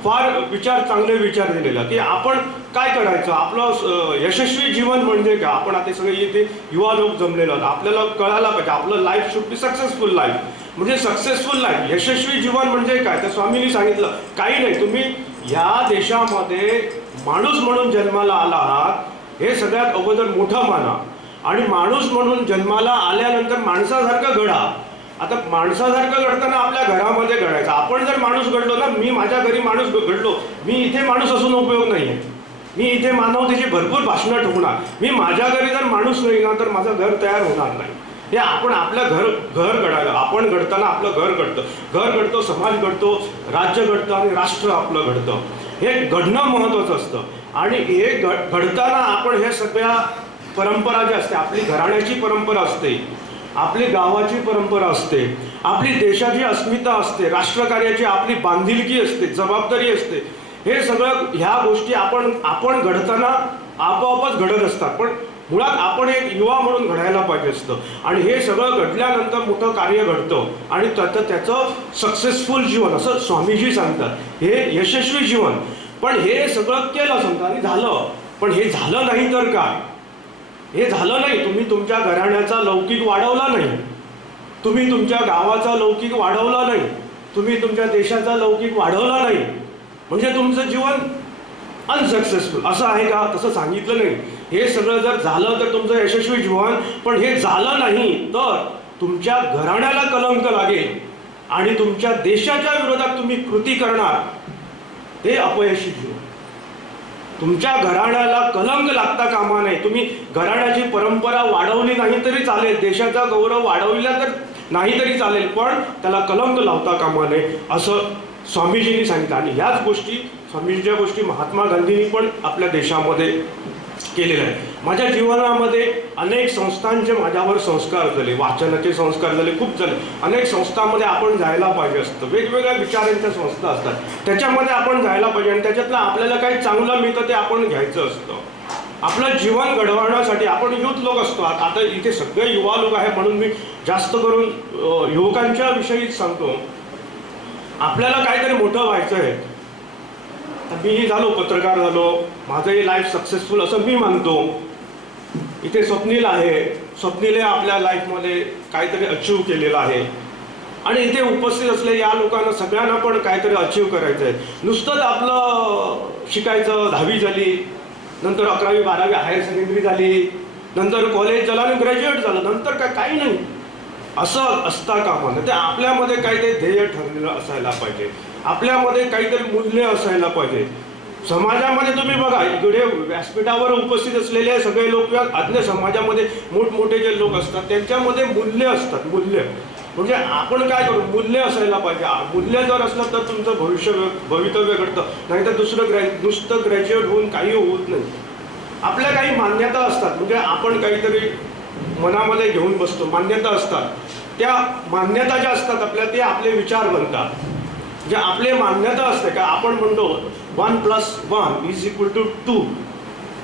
फार चांगले विचार दिलेला की आपण काय करायचं, आपलं यशस्वी जीवन म्हणजे काय. आपण आता सगळे इथे युवा लोक जमलेलो आहोत, आपल्याला कळायला पाहिजे आपलं life should be successful life. म्हणजे सक्सेसफुल लाईफ, यशस्वी जीवन म्हणजे काय. तर स्वामींनी सांगितलं काही नाही, तुम्ही या देशामध्ये माणूस म्हणून जन्माला आला आहात, हे सगळ्यात अगोदर मोठं माना आणि माणूस म्हणून जन्माला आल्यानंतर माणसासारखं घडा. आता माणसासारखं घडताना आपल्या घरामध्ये घडायचं. आपण जर माणूस घडलो ना, मी माझ्या घरी माणूस घडलो, मी इथे माणूस असून उपयोग नाही आहे. मी इथे मानवतेची भरपूर भाषणं ठोकणार, मी माझ्या घरी जर माणूस नाही ना तर माझं घर तयार होणार नाही. हे आपण आपल्या घर घडायला, आपण घडताना आपलं घर घडतं, समाज घडतो, राज्य घडतं आणि राष्ट्र आपलं घडतं. हे घडणं महत्त्वाचं असतं आणि हे घडताना आपण हे सगळ्या परंपरा जी असते, आपली घराण्याची परंपरा असते, आपली गावाची परंपरा असते, आपली देशाची अस्मिता असते, राष्ट्रकार्याची आपली बांधिलकी असते, जबाबदारी असते, हे सगळं ह्या गोष्टी आपण घडताना आपोआपच घडत असतात. पण मुळात आपण एक युवा म्हणून घडायला पाहिजे असतं आणि हे सगळं घडल्यानंतर मोठं कार्य घडतं आणि त्याचं सक्सेसफुल जीवन असं स्वामीजी सांगतात, हे यशस्वी जीवन. पण हे सगळं केलं समजा आणि झालं, पण हे झालं नाही तर काय, हे झालं नाही. तुम्ही तुमच्या घराण्याचा लौकिक वाढवला नाही, तुम्ही तुमच्या गावाचा लौकिक वाढवला नाही, तुम्ही तुमच्या देशाचा लौकिक वाढवला नाही, म्हणजे तुमचं जीवन अनसक्सेसफुल असं आहे का? तसं सांगितलं नाही. हे सगळं जर झालं तर तुमचं यशस्वी जीवन, पण हे झालं नाही तर तुमच्या घराण्याला कलंक लागेल आणि तुमच्या देशाच्या विरोधात तुम्ही कृती करणार, हे अपयशी जीवन. तुमच्या घराण्याला कलंक लागता कामा नये. तुम्ही घराण्याची परंपरा वाढवली नाही तरी चालेल, देशाचा गौरव वाढवला तर नाही तरी चालेल, पण त्याला कलंक लावता कामा नये असं स्वामीजींनी सांगितलं. आणि ह्याच गोष्टी, स्वामीजीच्या गोष्टी महात्मा गांधींनी पण आपल्या देशामध्ये केलेलं आहे. माझ्या जीवनामध्ये अनेक संस्थांचे माझ्यावर संस्कार झाले, वाचनाचे संस्कार झाले, खूप झाले. अनेक संस्थांमध्ये आपण जायला पाहिजे असतं, वेगवेगळ्या विचारांच्या संस्था असतात, त्याच्यामध्ये आपण जायला पाहिजे आणि त्याच्यातलं आपल्याला काही चांगलं मिळतं ते आपण घ्यायचं असतं. आपलं जीवन घडवण्यासाठी आपण युथ लोक असतो. आता इथे सगळे युवा लोक आहे म्हणून मी जास्त करून युवकांच्या विषयीच सांगतो. आपल्याला काहीतरी मोठं व्हायचं आहे. मीही झालो, पत्रकार झालो, माझंही लाईफ सक्सेसफुल असं मी मानतो. इथे स्वप्नील आहे, स्वप्नीलने आपल्या लाईफमध्ये काहीतरी अचीव केलेलं आहे आणि इथे उपस्थित असलेल्या या लोकांना सगळ्यांना पण काहीतरी अचीव करायचं आहे. नुसतंच आपलं शिकायचं, 10वी झाली, नंतर 11वी 12वी हायर सेकंडरी झाली, नंतर कॉलेज झालं आणि ग्रॅज्युएट झालं, नंतर काही नाही असं असता कामा नये. ते आपल्यामध्ये काहीतरी ध्येय ठरलेलं असायला पाहिजे, आपल्यामध्ये काहीतरी मूल्य असायला पाहिजे. समाजामध्ये तुम्ही बघा, इकडे व्यासपीठावर उपस्थित असलेले सगळे लोक, आज्ञ समाजामध्ये मोठमोठे जे लोक असतात त्यांच्यामध्ये मूल्य असतात. मूल्य म्हणजे आपण काय करू, मूल्य असायला पाहिजे. मूल्य जर असलं तर तुमचं भवितव्य घडतं, नाहीतर नुसतं ग्रॅज्युएट होऊन काही होत नाही. आपल्या काही मान्यता असतात, म्हणजे आपण काहीतरी मनामध्ये घेऊन बसतो, मान्यता असतात. त्या मान्यता ज्या असतात आपल्या, ते आपले विचार बनतात. जे आपले मान्यता असते का, आपण म्हणतो 1+1=2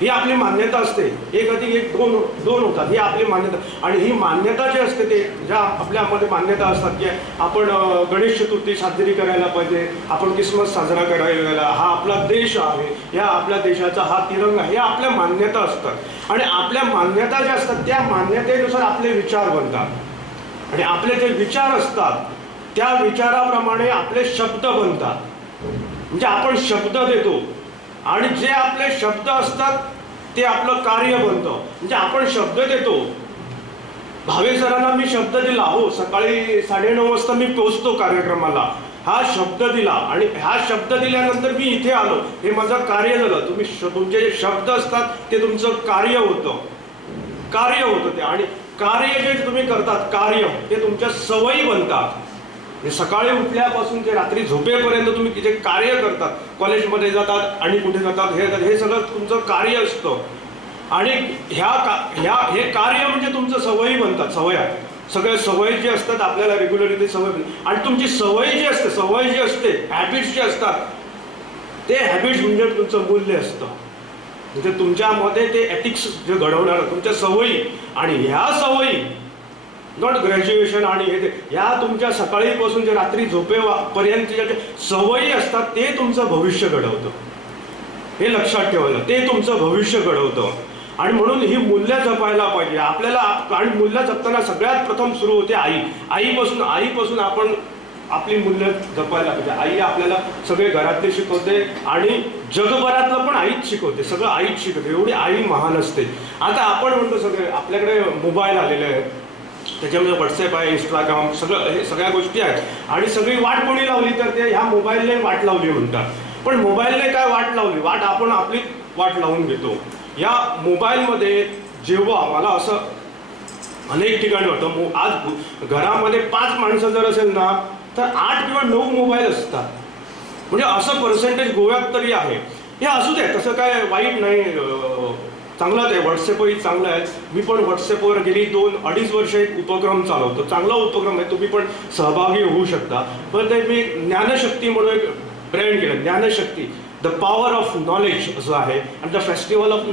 ही आपली मान्यता असते. 1+1=2 होतात, ही आपली मान्यता. आणि ही मान्यता जी असते ते ज्या आपल्यामध्ये मान्यता असतात की आपण गणेश चतुर्थी साजरी करायला पाहिजे, आपण क्रिसमस साजरा करायला, हा आपला देश आहे, या आपल्या देशाचा हा तिरंगा, हे आपल्या मान्यता असतात. आणि आपल्या मान्यता ज्या असतात त्या मान्यतेनुसार आपले विचार बनतात. आणि आपले जे विचार असतात त्या विचाराप्रमाणे आपले शब्द बनतात. म्हणजे आपण शब्द देतो आणि जे आपले शब्द असतात ते आपलं कार्य बनतं. म्हणजे आपण शब्द देतो. भावे सरांना मी शब्द दिला, हो सकाळी 9:30 वाजता मी पोहोचतो कार्यक्रमाला, हा शब्द दिला आणि हा शब्द दिल्यानंतर मी इथे आलो, हे माझं कार्य झालं. तुमचे जे शब्द असतात ते तुमचं कार्य होतं ते. आणि कार्य जे तुम्ही करतात कार्य ते तुमच्या सवयी बनतात. सकाळी उठल्यापासून ते रात्री झोपेपर्यंत तुम्ही जे कार्य करतात, कॉलेजमध्ये जातात आणि कुठे जातात, हे सगळं तुमचं कार्य असतं. आणि हे कार्य म्हणजे तुमचं सवयी बनतात. सगळ्या सवयी जे असतात आपल्याला रेग्युलरली ते सवय. आणि तुमची सवय जी असते हॅबिट्स जे असतात ते हॅबिट्स म्हणजे तुमचं मूल्य असतं. म्हणजे तुमच्यामध्ये ते एथिक्स जे घडवणार तुमच्या सवयी. आणि ह्या सवयी नॉट ग्रॅज्युएशन आणि ह्या तुमच्या सकाळीपासून जे रात्री झोपेपर्यंतच्या ज्या सवयी असतात ते तुमचं भविष्य घडवतं. हे लक्षात ठेवायला, ते तुमचं भविष्य घडवतं. आणि म्हणून ही मूल्य जपायला पाहिजे आपल्याला. आणि मूल्य जपताना सगळ्यात प्रथम सुरू होते आईपासून आपण आपली मूल्य जपायला पाहिजे. आई आपल्याला सगळे घरातले शिकवते आणि जगभरातलं पण आईच शिकवते, सगळं आईच शिकवते. एवढी आई महान असते. आता आपण म्हणतो सगळे आपल्याकडे मोबाईल आलेले आहेत, त्याच्यामध्ये व्हॉट्सअप आहे, इंस्टाग्राम, सगळ्या गोष्टी आहेत. आणि सगळी वाट कोणी लावली तर ते ह्या मोबाईलने वाट लावली म्हणतात. पण मोबाईलने काय वाट लावली? आपण आपली वाट लावून घेतो. या मोबाईलमध्ये जेव्हा मला असं अनेक ठिकाणी वाटतं, आज घरामध्ये 5 माणसं जर असेल ना तर 8 किंवा 9 मोबाईल असतात. म्हणजे असं पर्सेंटेज गोव्यात तरी आहे. हे असू दे, तसं काय वाईट नाही, चांगलाच आहे. व्हॉट्सअपही चांगलं आहे. मी पण व्हॉट्सअपवर गेली 2-2.5 वर्ष एक उपक्रम चालवतो. चांगला उपक्रम आहे, तुम्ही पण सहभागी होऊ शकता. पण ते मी ज्ञानशक्ती म्हणून एक ब्रँड केलं, ज्ञानशक्ती, द पॉवर ऑफ नॉलेज असं आहे. आणि the festival of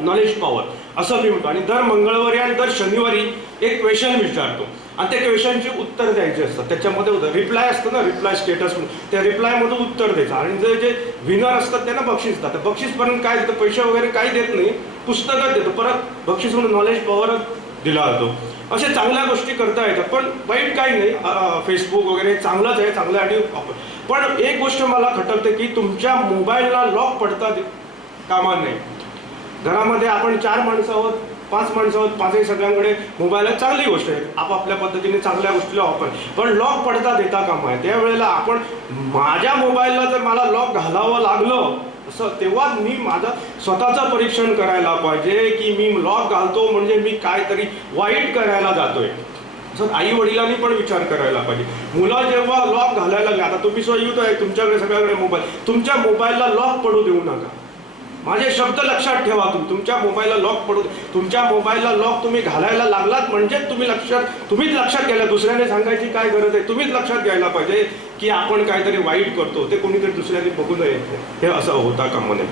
knowledge power असं मी म्हणतो. आणि दर मंगळवारी आणि दर शनिवारी एक क्वेश्चन विचारतो आणि त्या क्वेश्चनची उत्तर द्यायची असतात. त्याच्यामध्ये रिप्लाय असतं ना, रिप्लाय स्टेटस, त्या रिप्लायमधून उत्तर द्यायचं. आणि जे विनर असतात त्यांना बक्षीस देतात. बक्षीसपर्यंत काय देतं, पैसे वगैरे काही देत नाही, पुस्तकच देतो. परत बक्षीस म्हणून नॉलेज पॉवर दिला जातो. अशा चांगल्या गोष्टी करता येतात. पण वाईट काही नाही, फेसबुक वगैरे चांगलंच आहे, चांगल्यासाठी. पण एक गोष्ट मला खटकते की तुमच्या मोबाईलला लॉक पडता कामा नाही. घरामध्ये आपण 4 माणसं आहोत, 5 माणसं आहोत, 5ही सगळ्यांकडे मोबाईल आहे, चांगली गोष्ट आहे, आपापल्या पद्धतीने चांगल्या गोष्टीला वापर. पण लॉक पडता देता कामा आहे. त्यावेळेला आपण माझ्या मोबाईलला जर मला लॉक घालावं लागलं असं, तेव्हा मी माझं स्वतःचं परीक्षण करायला पाहिजे की मी लॉक घालतो म्हणजे मी काहीतरी वाईट करायला जातोय. असं आई वडिलांनी पण विचार करायला पाहिजे. मुलं जेव्हा लॉक घालायला लागले, आता तुम्ही युथ आहे, तुमच्याकडे सगळ्याकडे मोबाईल, तुमच्या मोबाईलला लॉक पडू देऊ नका. माझे शब्द लक्षात ठेवा. तुमच्या मोबाईलला लॉक पडू, तुमच्या मोबाईलला लॉक तुम्ही घालायला लागलात म्हणजे तुम्हीच लक्षात घ्यायला, दुसऱ्याने सांगायची काय गरज आहे, तुम्हीच लक्षात घ्यायला पाहिजे की आपण काहीतरी वाईट करतो, ते कोणीतरी दुसऱ्याने बघू नये, हे असं होता कामा नये.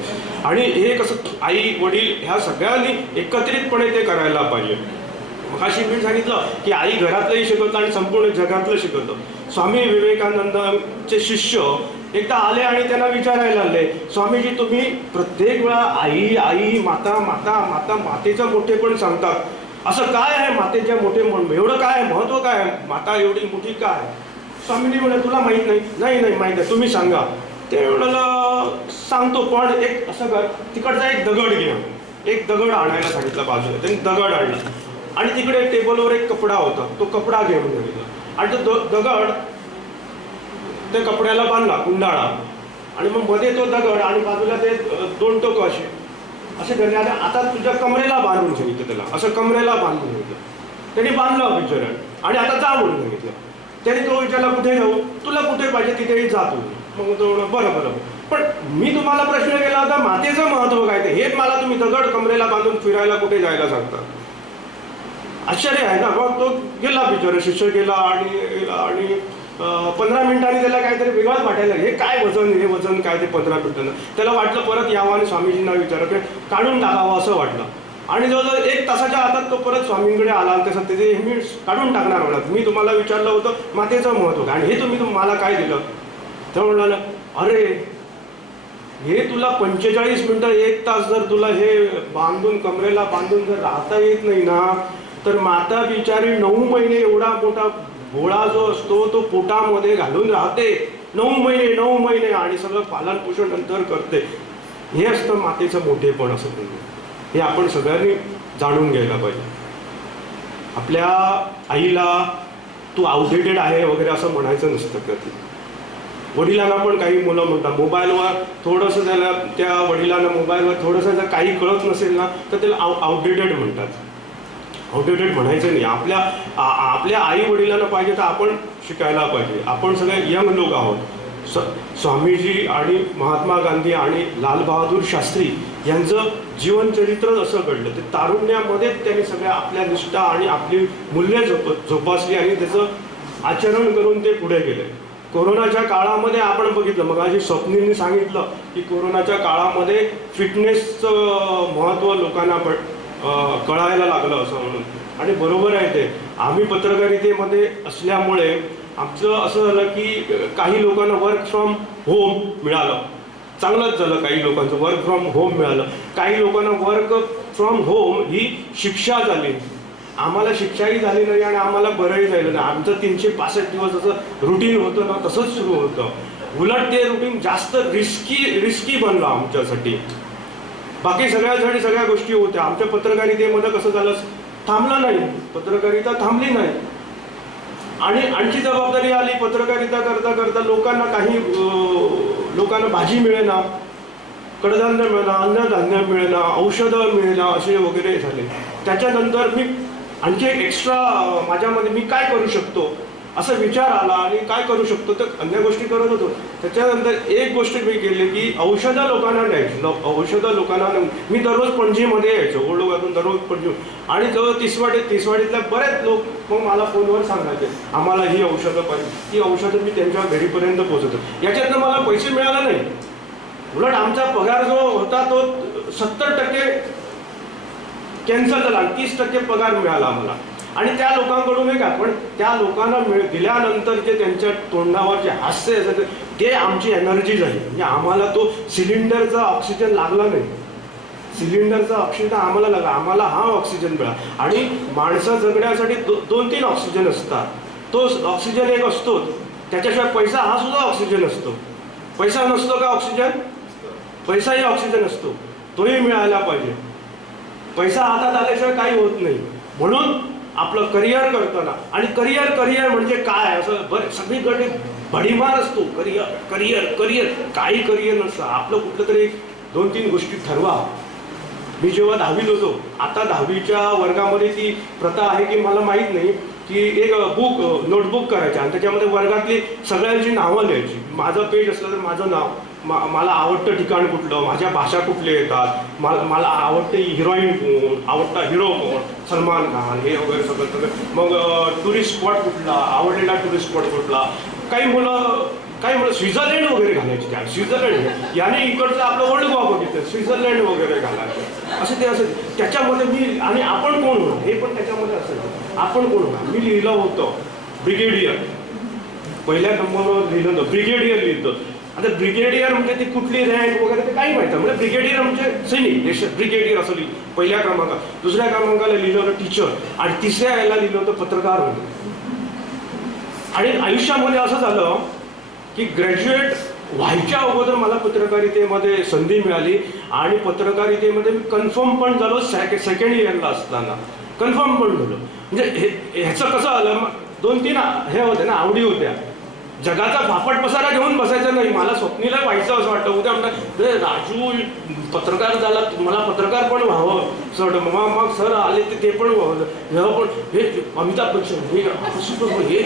आणि हे कसं आई वडील ह्या सगळ्यांनी एकत्रितपणे ते करायला पाहिजे. मगाशी मी सांगितलं की आई घरातलंही शिकवतं आणि संपूर्ण जगातलं शिकवतं. स्वामी विवेकानंदचे शिष्य एकदा आले आणि त्यांना विचारायला लागले, स्वामीजी तुम्ही प्रत्येक वेळा आई आई माता माता माता मातेचं मोठेपण सांगतात, असं काय आहे मातेच्या मोठे एवढं काय आहे, महत्व काय आहे, माता एवढी मोठी काय? स्वामींनी म्हणाले तुला माहित नाही? नाही माहित आहे, तुम्ही सांगा. ते वेळेला सांगतो, पण एक असं कर, तिकडचा एक दगड घे. एक दगड आणायला सांगितलं बाजूला. त्यांनी दगड आणला आणि तिकडे टेबलवर एक कपडा होता, तो कपडा घे म्हणून सांगितलं. आणि तो दगड त्या कपड्याला बांधला, गुंडाळा. आणि मग मध्ये तो दगड आणि बाजूला ते 2 टोकं असे धरले. आता तुझ्या कमरेला बांधून सांगितलं त्याला, असं कमरेला बांधून सांगितलं. त्यांनी बांधलं विचारण आणि आता जा म्हणून सांगितलं. त्याने तो विचारला कुठे जाऊ? तुला कुठे पाहिजे तिथेही जा तू. मग तो बरं. पण मी तुम्हाला प्रश्न केला होता मातेचं महत्व काय ते, हेच मला तुम्ही दगड कमरेला बांधून फिरायला कुठे जायला सांगता. आश्चर्य आहे ना. मग तो गेला बिचारा, शिष्य गेला आणि 15 मिनिटांनी त्याला काहीतरी वेगळंच वाटायला लागलं. हे काय वजन, हे वजन काय ते 15 मिनिटांना. त्याला वाटलं परत यावं आणि स्वामीजींना विचारावं की काढून टाकावं असं वाटलं. आणि जवळजवळ 1 तासाच्या आतात तो परत स्वामींकडे आला आणि त्याचं ते मी काढून टाकणार म्हणत. मी तुम्हाला विचारलं होतं मातेचं महत्त्व काय आणि हे तुम्ही मला काय दिलं. तर म्हणाला अरे हे तुला 45 मिनिटं 1 तास जर तुला हे बांधून कमरेला बांधून जर राहता येत नाही ना, तर माता बिचारी 9 महिने एवढा मोठा गोळा जो असतो तो पोटामध्ये घालून राहते 9 महिने आणि सगळं पालन पोषण नंतर करते. हे असतं मातेचं मोठेपण असं म्हणतो. हे आपण सगळ्यांनी जाणून घ्यायला पाहिजे. आपल्या आईला तू आउटडेटेड आहे वगैरे असं म्हणायचं नसतं कधी. वडिलांना पण काही मुलं म्हणतात मोबाईलवर थोडंसं त्याला त्या वडिलांना मोबाईलवर थोडंसं जर काही कळत नसेल ना तर त्याला आउटडेटेड म्हणतात. आउटडेटेड म्हणायचं नाही. आपल्या आई वडिलांना पाहिजे तर आपण शिकायला पाहिजे. आपण सगळे यंग लोक आहोत. स्वामीजी आणि महात्मा गांधी आणि लाल बहादूर शास्त्री यांचं जीवनचरित्र असं घडलं. ते तारुण्यामध्येच त्यांनी सगळ्या आपल्या निष्ठा आणि आपली मूल्ये जोपासली आणि त्याचं आचरण करून ते पुढे गेले. कोरोनाच्या काळामध्ये आपण बघितलं, मग आजी स्वप्नींनी सांगितलं की कोरोनाच्या काळामध्ये फिटनेसचं महत्त्व लोकांना कळायला लागलं असं म्हणून. आणि बरोबर आहे ते. आम्ही पत्रकारितेमध्ये असल्यामुळे आमचं असं झालं की काही लोकांना वर्क फ्रॉम होम मिळालं. चांगलंच झालं. काही लोकांचं वर्क फ्रॉम होम मिळालं. काही लोकांना वर्क फ्रॉम होम ही शिक्षा झाली. आम्हाला शिक्षाही झाली नाही आणि आम्हाला बरंही झालं नाही. आमचं 365 दिवस जसं रुटीन होतं ना तसंच सुरू होतं. उलट ते रुटीन जास्त रिस्की बनलं आमच्यासाठी. बाकी सगळ्यासाठी सगळ्या गोष्टी होत्या. आमच्या पत्रकारितेमध्ये कसं झालं, थांबलं नाही, पत्रकारिता थांबली नाही. आणि आणखी जबाबदारी आली. पत्रकारिता करता करता लोकांना भाजी मिळेना, कडधान्य मिळेना, अन्नधान्य मिळेना, औषधं मिळेना असे वगैरे झाले. त्याच्यानंतर मी आणखी एक एक्स्ट्रा माझ्यामध्ये मी काय करू शकतो असा विचार आला आणि काय करू शकतो तर अन्य गोष्टी करत होतो. त्याच्यानंतर एक गोष्ट मी केली की औषधं लोकांना द्यायची. औषधं लोकांना मी दररोज पणजीमध्ये यायचो, ओळगातून दररोज पणजी. आणि जवळ तिसवाडीतल्या बरेच लोक मग मला फोनवर सांगायचे आम्हाला ही औषधं पाहिजे. ती औषधं मी त्यांच्या घरीपर्यंत पोहोचवतो. याच्यातनं मला पैसे मिळाले नाही. उलट आमचा पगार जो होता तो 70% कॅन्सल झाला. 30% पगार मिळाला आम्हाला. आणि त्या लोकांकडून एक आपण त्या लोकांना दिल्यानंतर जे त्यांच्या तोंडावर जे हास्य असायचं ते आमची एनर्जी झाली. म्हणजे आम्हाला तो सिलेंडरचा ऑक्सिजन लागला नाही. सिलेंडरचा ऑक्सिजन आम्हाला लागला. आम्हाला हा ऑक्सिजन मिळाला. आणि माणसं जगण्यासाठी 2-3 ऑक्सिजन असतात. तो ऑक्सिजन एक असतो. त्याच्याशिवाय पैसा हा सुद्धा ऑक्सिजन असतो. पैसा नसतो का ऑक्सिजन? पैसाही ऑक्सिजन असतो. तोही मिळायला पाहिजे. पैसा हातात आल्याशिवाय काही होत नाही. म्हणून आपलं करिअर करताना आणि करिअर म्हणजे काय असं सगळीकडे भडीमार असतो. करिअर काही करिअर नसतं. आपलं कुठलं तरी 2-3 गोष्टी ठरवा. मी जेव्हा 10वीत होतो, आता 10वीच्या वर्गामध्ये ती प्रथा आहे की मला माहीत नाही की एक नोटबुक करायची आणि त्याच्यामध्ये वर्गातली सगळ्यांची नावं लिहायची. माझं पेज असलं तर माझं नाव, मला आवडतं ठिकाण कुठलं, माझ्या भाषा कुठले येतात, मला आवडते हिरोईन कोण, आवडता हिरो कोण, सलमान खान, हे वगैरे सगळं. मग टुरिस्ट स्पॉट कुठला, आवडलेला टुरिस्ट स्पॉट कुठला. काही मुलं स्वित्झर्लंड वगैरे घालायचे. काय स्वित्झर्लंड याने इकडचं आपलं वर्ल्ड गोवा बघितलं, स्वित्झर्लंड वगैरे घालायचं असं ते असं. त्याच्यामध्ये मी आणि आपण कोण होणार हे पण त्याच्यामध्ये असेल. आपण कोण होणार मी लिहिलं होतं ब्रिगेडियर. पहिल्या नंबरवर लिहिलं होतं ब्रिगेडियर लिहिलं. आता ब्रिगेडियर म्हणजे ती कुठली रँक वगैरे ते काही माहिती. म्हणजे ब्रिगेडियर म्हणजे सैनिक, ब्रिगेडियर असं लिहिलं पहिल्या क्रमांकात. दुसऱ्या क्रमांकाला लिहिलं होतं टीचर आणि तिसऱ्या याला लिहिलं होतं पत्रकार म्हणून. आणि आयुष्यामध्ये असं झालं की ग्रॅज्युएट व्हायच्या अगोदर मला पत्रकारितेमध्ये संधी मिळाली आणि पत्रकारितेमध्ये मी कन्फर्म पण झालो. सेकंड इयरला असताना कन्फर्म पण झालो. म्हणजे ह्याचं कसं आलं, 2-3 हे होते ना आवडी होत्या. जगाचा फापट पसारा घेऊन बसायचं नाही. मला स्वप्नीला व्हायचं असं वाटतं. उद्या म्हणतात राजू पत्रकार झाला, मला पत्रकार पण व्हावं असं वाटतं. मग सर आले ते पण व्हावं. पण हे अमिताभ बच्चन हे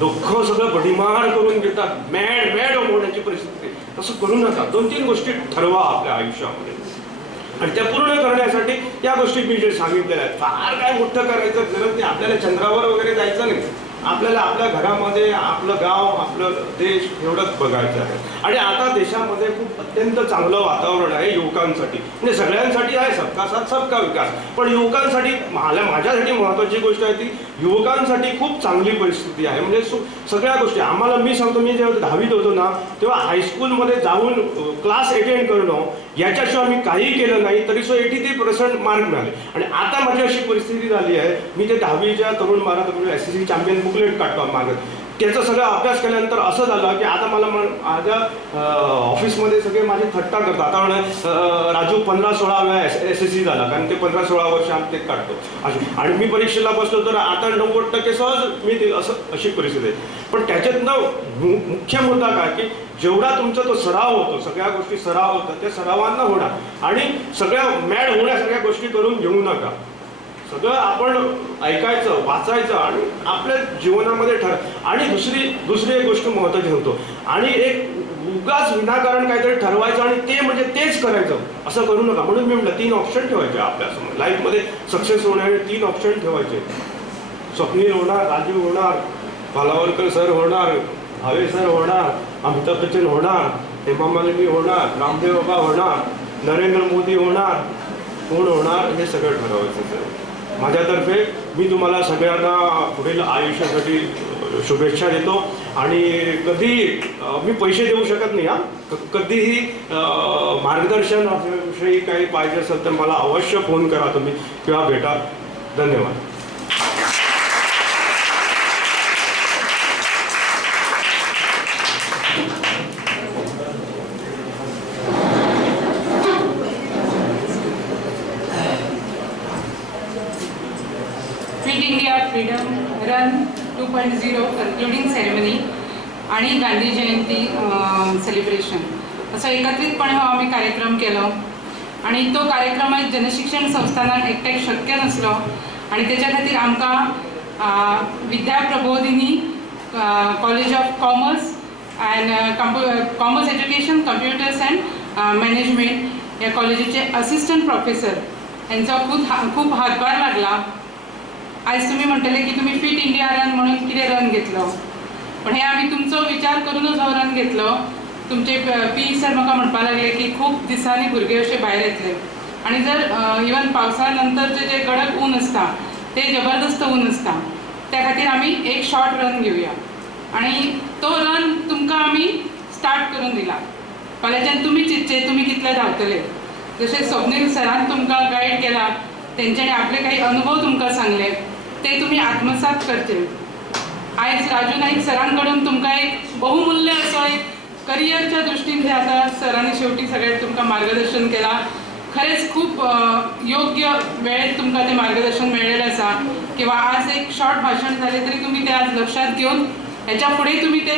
दुःख सगळं बडीमार करून घेतात. मॅड होण्याची परिस्थिती. तसं करू नका. 2-3 गोष्टी ठरवा आपल्या आयुष्यामध्ये आणि त्या पूर्ण करण्यासाठी त्या गोष्टी मी जे सांगितलेल्या आहेत. फार काय मोठं करायचं गरज नाही. आपल्याला चंद्रावर वगैरे जायचं नाही. आपल्याला आपल्या घरामध्ये आपलं गाव, आपलं देश एवढंच बघायचं आहे. आणि आता देशामध्ये खूप अत्यंत चांगलं वातावरण आहे युवकांसाठी. म्हणजे सगळ्यांसाठी आहे, सबका साथ सबका विकास, पण युवकांसाठी माझ्यासाठी महत्त्वाची गोष्ट आहे ती युवकांसाठी खूप चांगली परिस्थिती आहे. म्हणजे सगळ्या गोष्टी आम्हाला, मी सांगतो, मी जेव्हा 10वीत होतो ना तेव्हा हायस्कूलमध्ये जाऊन क्लास अटेंड करणं याच्याशिवाय मी काही केलं नाही, तरी 83% मार्क मिळाले. आणि आता माझी अशी परिस्थिती झाली आहे, मी ते 10वीच्या Tarun Bharat SSC champion booklet काढतो मागं. त्याचा सगळा अभ्यास केल्यानंतर असं झालं की आता मला माझ्या ऑफिसमध्ये सगळे माझी थट्टा करतात. आता राजू 15-16 वेळा SSC झाला, कारण ते 15-16 वर्ष आम्ही ते काढतो अशी. आणि मी परीक्षेला बसलो तर आता 90% सहज मी अशी परिस्थिती आहे. पण त्याच्यातनं मुख्य मुद्दा काय की जेवढा तुमचा तो सराव होतो, सगळ्या गोष्टी सराव होतात, त्या सरावांना होणार आणि सगळ्या मॅड होण्या सगळ्या गोष्टी करून घेऊ नका. सगळं आपण ऐकायचं, वाचायचं आणि आपल्या जीवनामध्ये आणि दुसरी एक गोष्ट महत्त्वाची होतो. आणि एक उगाच विनाकारण काहीतरी ठरवायचं आणि ते म्हणजे तेच करायचं असं करू नका. म्हणून मी म्हटलं 3 ऑप्शन ठेवायचे आपल्यासमोर. लाईफमध्ये सक्सेस होण्याचे 3 ऑप्शन ठेवायचे. स्वप्नील होणार, राजू होणार, भालावलकर सर होणार, भावे सर होणार, अमिताभ बच्चन होणार, हेमा मालिनी होणार, रामदेव बाबा होणार, नरेंद्र मोदी होणार, कोण होणार, हे सगळं ठरवायचं सर. माझ्यातर्फे मी तुम्हाला सगळ्यांना पुढील आयुष्यासाठी शुभेच्छा देतो. आणि कधी मी पैसे देऊ शकत नाही, कधीही मार्गदर्शन विषयी काही पाहिजे असेल तर मला अवश्य फोन करा तुम्ही किंवा भेटा. धन्यवाद. Fit India freedom run 2.0 concluding ceremony आणि गांधी जयंती सेलिब्रेशन असं एकत्रितपणे हो आम्ही कार्यक्रम केलो. आणि तो कार्यक्रम जनशिक्षण संस्थानाक एकट्याक शक्य नसलो आणि त्याच्या खातीर आमकां Vidya Prabodhini college of commerce and commerce education computers and management या कॉलेजीचे असिस्टंट प्रोफेसर यांचा खूप हातभार लागला. आज तुम्ही म्हणटले की तुम्ही फिट इंडिया रन म्हणून कितें रन घेतलो, पण हे आम्ही तुमचो विचार करूनच हो रन घेतलो. तुमचे PE सर म्हाका म्हणपाक लागले की खूप दिसांनी भुरगे असे भायर येतले आणि जर इवन पावसा नंतरचे जे कडक ऊन असता ते जबरदस्त ऊन असता, त्या खातीर आम्ही एक शॉर्ट रन घेऊया. आणि तो रन तुमकां आम्ही स्टार्ट करून दिला. फाल्यांच्यान तुमी चिंतचे तुमी कितले धांवतले. जशें स्वप्नील सरान तुमकां गायड केला, तेंच्यांनी आपले काही अनुभव तुमकां सांगले, ते तुम्ही आत्मसात करचे. आयज राजू नाईक सरांकडून तुमकां एक बहुमूल्य असो एक करियरच्या दृष्टीन जे आता सरांनी शेवटी सगळ्यात तुमकां मार्गदर्शन केला. खरेंच खूप योग्य वेळेत तुमकां ते मार्गदर्शन मेळ्ळेलें आसा. किंवा आज एक शॉर्ट भाशण झाले तरी तुम्ही ते आज लक्षात घेऊन ह्याच्या फुडें तुम्ही ते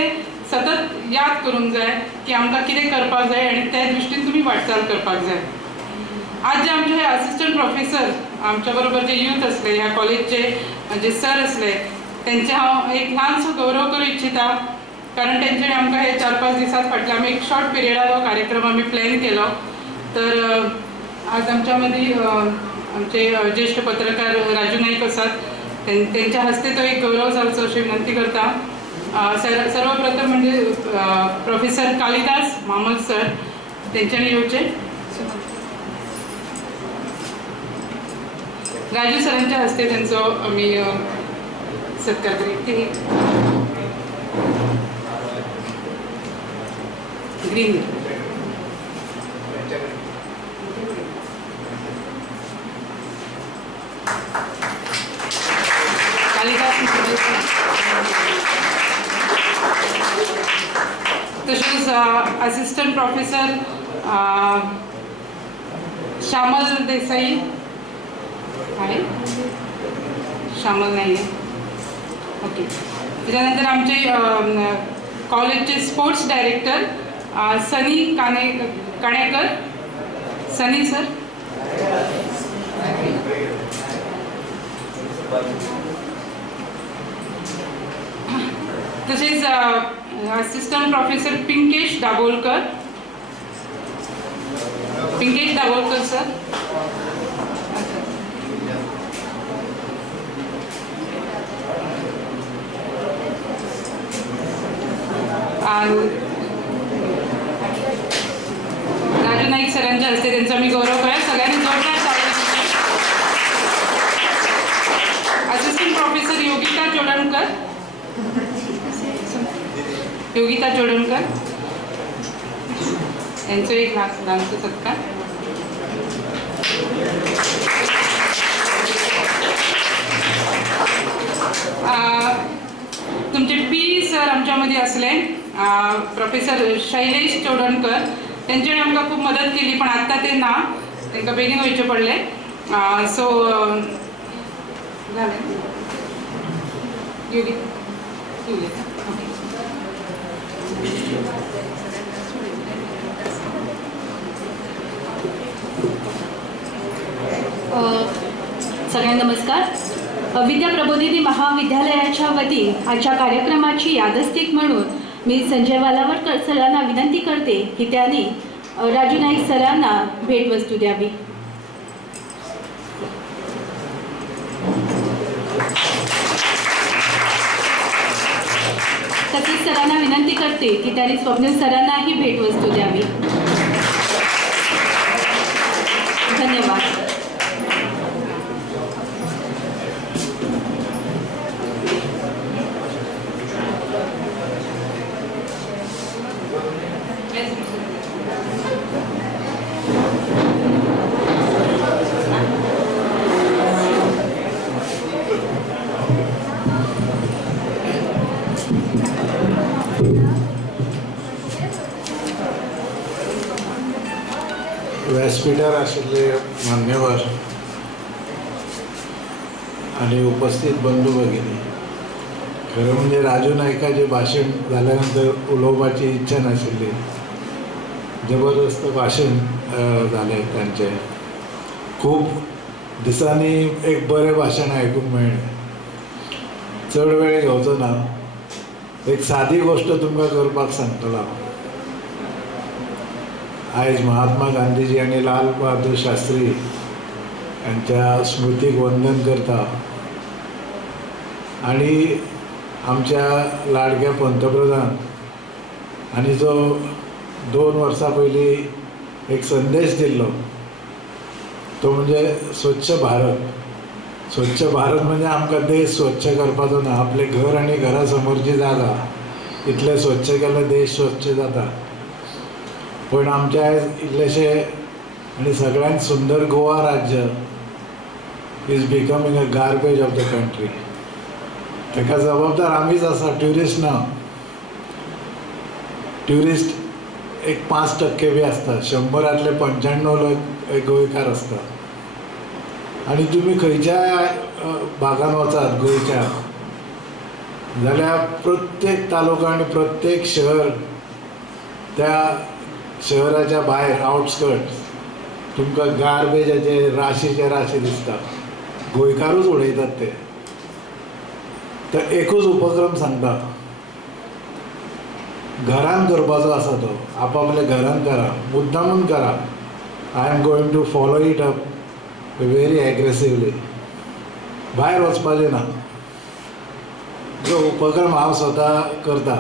सतत याद करूंक जाय की आमकां कितें करपाक जाय आणि त्या दृश्टीन तुम्ही वाटचाल करपाक जाय. आज जे आमचे हे असिस्टंट प्रोफेसर आमच्या बरोबर जे यूथ असले, ह्या कॉलेजचे जे सर असले, त्यांचे हांव एक ल्हानसो गौरव करूं इच्छिता. कारण तेंच्यांनी आमकां हे 4-5 दिसां फाटले आमी एक शॉर्ट पिरियडार हो कार्यक्रम आमी प्लॅन केलो. तर आज आमच्या मदीं आमचे ज्येष्ठ पत्रकार राजू नाईक आसात, त्यांच्या हस्ते तो एक गौरव जावचो अशी विनंती करता. सर्वप्रथम म्हणजे प्रोफेसर कालिदास मामल सर, तेंच्यांनी येवचे. राजू सरांच्या हस्ते त्यांचो आम्ही सत्कार करू. ग्रीन कालिदास तसेच असिस्टंट प्रोफेसर श्यामल देसाई आहे, श्यामल नाही आहे. ओके. त्याच्यानंतर आमचे कॉलेजचे स्पोर्ट्स डायरेक्टर सनी काणेकर, सनी सर. तसेच assistant professor Pinkesh Dabholkar sir. Raju Naik सरांच्या हस्ते त्यांचा मी गौरव करेन. सगळ्यांनी जोरदार ताली. असिस्टंट प्रोफेसर योगिता चोडणकर यांचं एक लहानसं सत्कार. तुमचे पी सर आमच्यामध्ये असले प्रोफेसर शैलेश चोडणकर, त्यांच्याने आमकां खूप मदत केली, पण आत्ता ते ना तांकां बेगीन वयचे पडले. सो झाले सगळ्यांना नमस्कार. विद्या प्रबोधिनी महाविद्यालयाच्या वतीने आजच्या कार्यक्रमाची यादस्तिक म्हणून मी संजय वालावडकर सरांना विनंती करते की त्यांनी राजू नाईक सरांना भेटवस्तू द्यावी. तसेच सरांना विनंती करते की त्यांनी स्वप्नील सरांनाही भेटवस्तू द्यावी. धन्यवाद. व्यासपीठार आशिल्ले मान्यवर आणि उपस्थित बंधू भगिनी, खरं म्हणजे राजू नाईकाचें भाशण जाल्यानंतर उलोवपाची इच्छा नाशिल्ली. जबरदस्त भाशण जालें तांचें. खूब दिसांनी एक बरें भाशण आयकूंक मेळ्ळें. चड वेळ घेवचो ना, एक सादी गोश्ट तुमकां करपाक सांगतलो हांव. आयज महात्मा गांधीजी आणि लाल बहादूर शास्त्री यांच्या स्मृतीक वंदन करता आणि आमच्या लाडक्या पंतप्रधान आणि जो 2 वर्सां पयलीं एक संदेश दिल्लो तो म्हणजे स्वच्छ भारत. स्वच्छ भारत म्हणजे आमकां देश स्वच्छ करपाचो ना, आपले घर आणि घरा समोरची जागा इतले स्वच्छ केल्यार देश स्वच्छ जाता. पण आमच्या आयज इतलेशे आणि सगळ्यांत सुंदर गोवा राज्य is becoming a garbage of the country. ताका जबाबदार आमीच आसा, ट्युरिस्ट ना. ट्युरिस्ट एक 5% बी आसता, 100रांतले 95 लोक गोंयकार आसता. आनी तुमी खंयच्याय भागान वचात गोंयच्या जाल्यार प्रत्येक तालुका आनी प्रत्येक शहर, त्या शहराच्या भायर आउटस्कर्ट्स तुमकां गार्बेजाचे राशी दिसता. गोंयकारूच उडयतात ते. तर एकूच उपक्रम सांगता, घरान करपाचो आसा तो, आपापल्या घरान करा, मुद्दामून करा. I am going to follow it up very aggressively. भायर वचपाचें ना. जो उपक्रम हांव स्वता करता,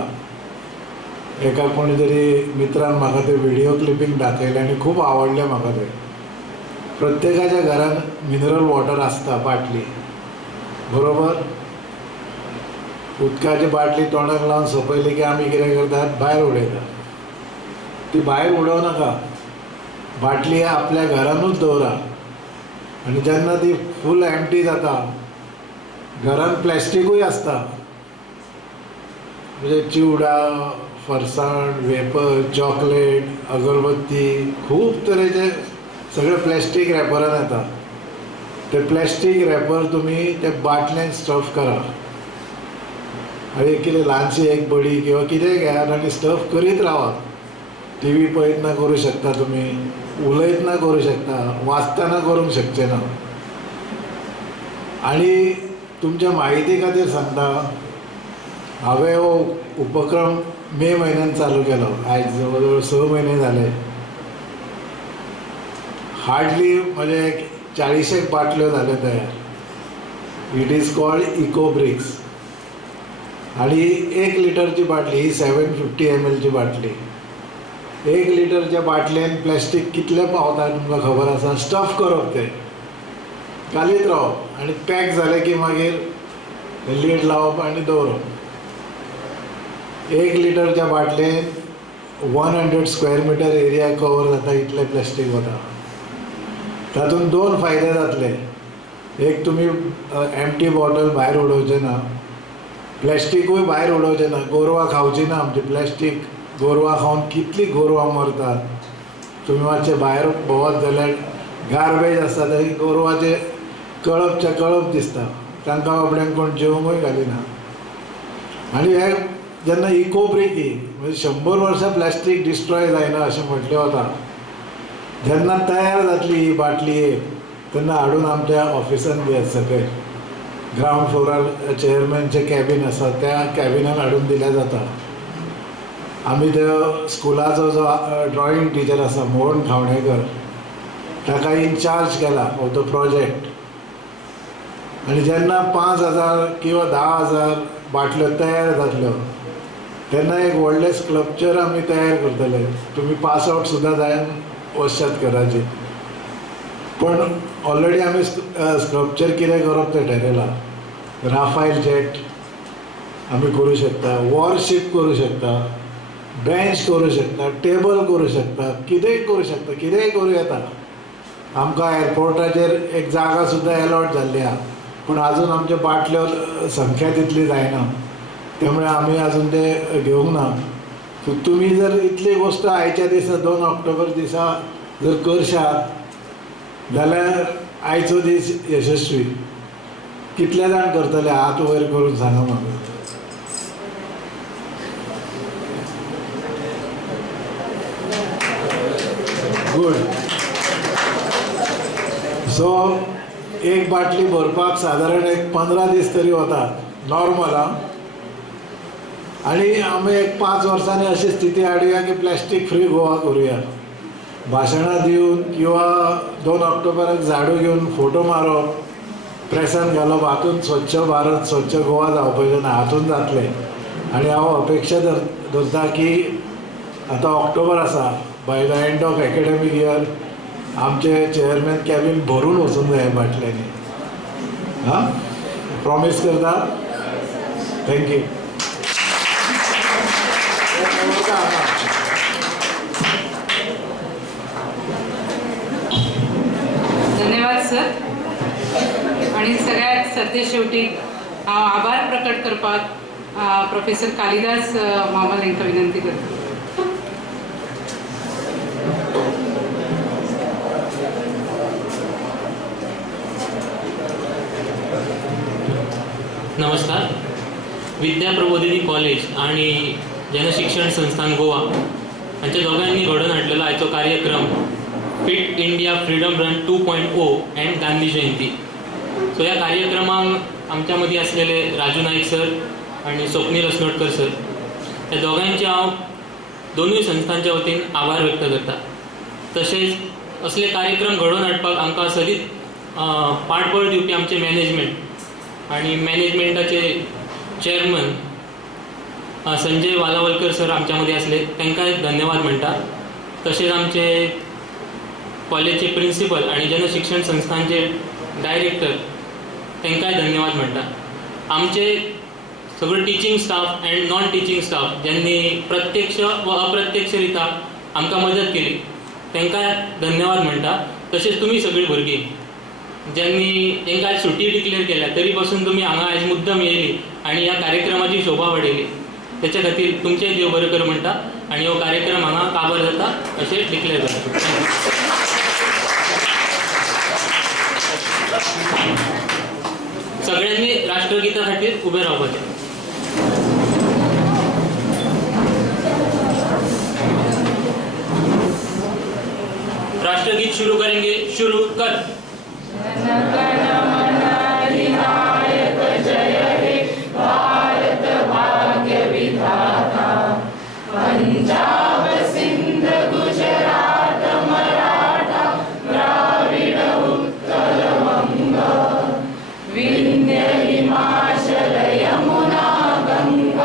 एका कोणी तरी मित्रान म्हाका ते व्हिडिओ क्लिपिंग दाखयलें आनी खूब आवडलें म्हाका तें. प्रत्येकाच्या घरान मिनरल वॉटर आसता, बाटली बरोबर. उदकाची बाटली तोंडाक लावन सोंपयली की आमी कितें करतात, भायर उडयतात. ती भायर उडोव नाका, बाटली आपल्या घरानूच दवरा. आनी जेन्ना ती फूल एम्प्टी जाता, घरान प्लॅस्टिकूय आसता, म्हणजे चिवडा, फरसाण, वेपर, चॉकलेट, अगरबत्ती, खूब तरेचे सगळे प्लॅस्टीक रॅपरान येता. ते प्लॅस्टीक रॅपर तुमी ते बाटलेन स्टफ करा. आनी कितें ल्हानशी एक बडी किंवा कितेंय घेयात आनी स्टफ करीत रावात. TV पळयतना करूं शकता तुमी, उलयतना करूं शकता, वाचतना करूंक शकचे ना. आनी तुमच्या म्हायती खातीर सांगता, हांवें हो उपक्रम मे म्हयन्यान चालू केलो. आयज जवळ जवळ 6 म्हयने जाले. हार्डली म्हणजे 40 बाटल्यो जाल्यो तयार. It is called eco bricks. आणि 1 लिटरची बाटली ही 750 ml ची बाटली. 1 लिटरच्या बाटलेन प्लॅस्टीक कितले पावता तुमकां खबर आसा? स्टफ करप ते घालीत रावप आनी पॅक जालें की मागीर लीड लावप आनी दवरप. 1 लिटरच्या बाटलेन 100 स्क्वेअर मिटर एरिया कवर जाता इतलें प्लॅस्टीक वता. तातूंत 2 फायदे जातले. एक तुमी एम्प्टी बॉटल भायर उडोवचे ना, प्लॅस्टिकूय भायर उडोवचें ना. गोरवां खावची ना आमची प्लॅस्टीक. गोरवां खावन कितलीं गोरवां मरतात. तुमी मातशें भायर भोंवत जाल्यार गार्बेज आसता थंय गोरवांचे कळपच्या कळप दिसता. तांकां बाबड्यांक कोण जेवंकूय घालिना. आनी हे जेन्ना इको ब्रेकी म्हणजे 100 वर्सां प्लॅस्टीक डिस्ट्रॉय जायना अशें म्हटलें वता. जेन्ना तयार जातली ही बाटली एक तेन्ना हाडून आमच्या ऑफिसान दियात सकयल. ग्रावंड फ्लोरार चेअरमॅनचें कॅबीन आसा त्या कॅबिनान हाडून दिल्या जाता. आमी त्या स्कुलाचो जो ड्रॉइंग टिचर आसा मोहन खावणेकर ताका इनचार्ज केला ऑफ द प्रोजेक्ट. आनी जेन्ना 5,000 किंवा 10,000 बाटल्यो तयार जातल्यो तेन्ना एक व्हडलें स्कल्पचर आमी तयार करतले. तुमी पास आउट सुद्दां जायन वचशात घराची. पण ऑलरेडी आमी स्कल्पचर कितें करप तें ठरयलां. राफायल जेट आमी करूं शकता, वॉरशीप करूं शकता, बेंच करूं शकता, टेबल करूं शकता, कितेंय करूं शकता, कितेंय करूं येता. आमकां एअरपोर्टाचेर एक जागा सुद्दां अलॉट जाल्ली आहा पूण आजून आमच्यो बाटल्यो संख्या तितली जायना. त्यामुळे आमी आजून ते घेवंक ना. सो तुमी जर इतली गोश्ट आयच्या दिसा 2 ऑक्टोबर दिसा जर करशात जाल्यार आयचो दीस यशस्वी. कितले जाण करतले हात वयर करून सांगा म्हाका. गुड. सो एक बाटली भरपाक सादारण एक 15 दीस तरी वतात नॉर्मल. आनी आमी एक 5 वर्सांनी अशी स्थिती हाडुया की प्लॅस्टीक फ्री गोवा करुया. भाशणां दिवन किंवा 2 ऑक्टोबराक झाडू घेवन फोटो मारप, प्रेसान घालप, हातून स्वच्छ भारत स्वच्छ गोवा जावपाचें ना, हातून जातलें. आनी हांव अपेक्षा धरता की आतां ऑक्टोबर आसा, by the end of academic year आमचे चेअरमॅन कॅबीन भरून वचूंक जाय बाटल्यांनी. हां, प्रॉमीस करता. थँक्यू. धन्यवाद सर. आणि सगळ्यात सरतेशेवटी हांव आभार प्रकट करपाक प्रोफेसर कालिदास मामा हांकां विनंती करता. नमस्कार. विद्या प्रबोधिनी कॉलेज आणि जनशिक्षण संस्थान गोवा हांच्या दोगांनी घडोवन हाडलेलो आयचो कार्यक्रम fit India freedom run 2.0 and Gandhi Jayanti. So ह्या कार्यक्रमाक आमच्या मदीं असलेले राजू नाईक सर आणि स्वप्नील अस्नोडकर सर ह्या दोगांचे हांव दोनूय संस्थांच्या वतीन आभार व्यक्त करता. तशेंच असले कार्यक्रम घडोवन हाडपाक आमकां सदींच पाठबळ दिवपी आमचे मॅनेजमेंट आणि मॅनेजमेंटाचे चेअरमन संजय वालावलकर सर आमच्या मध्ये असले तांकां धन्यवाद म्हणटा. तसेच आमचे कॉलेजचे प्रिन्सिपल आणि जनशिक्षण संस्थांचे डायरेक्टर तांकांय धन्यवाद म्हणटा. आमचे सगळे teaching staff and non teaching staff ज्यांनी प्रत्यक्ष व अप्रत्यक्ष रित्या आमकां मदत केली तांकां धन्यवाद म्हणटा. तसेच तुम्ही सगळीं भुरगीं ज्यांनी तांकां आज सुटी डिक्लेअर केल्या तरी पासून तुम्ही हांगा आज मुद्दम येयली आणि ह्या कार्यक्रमाची शोभा वाडयली त्याच्या खातीर तुमचे देव बरें कर म्हणटा आणि हो कार्यक्रम हांगा काबार जाता अशें डिक्लेअर करता. सगळ्यांनी राष्ट्रगीता खातीर उबे रावपाचें. राष्ट्रगीत शुरू करेंगे. शुरू कर. पंजाब सिंध गुजरात मराठा द्राविड उत्कल वंग विंध्य हिमाचल यमुना गंगा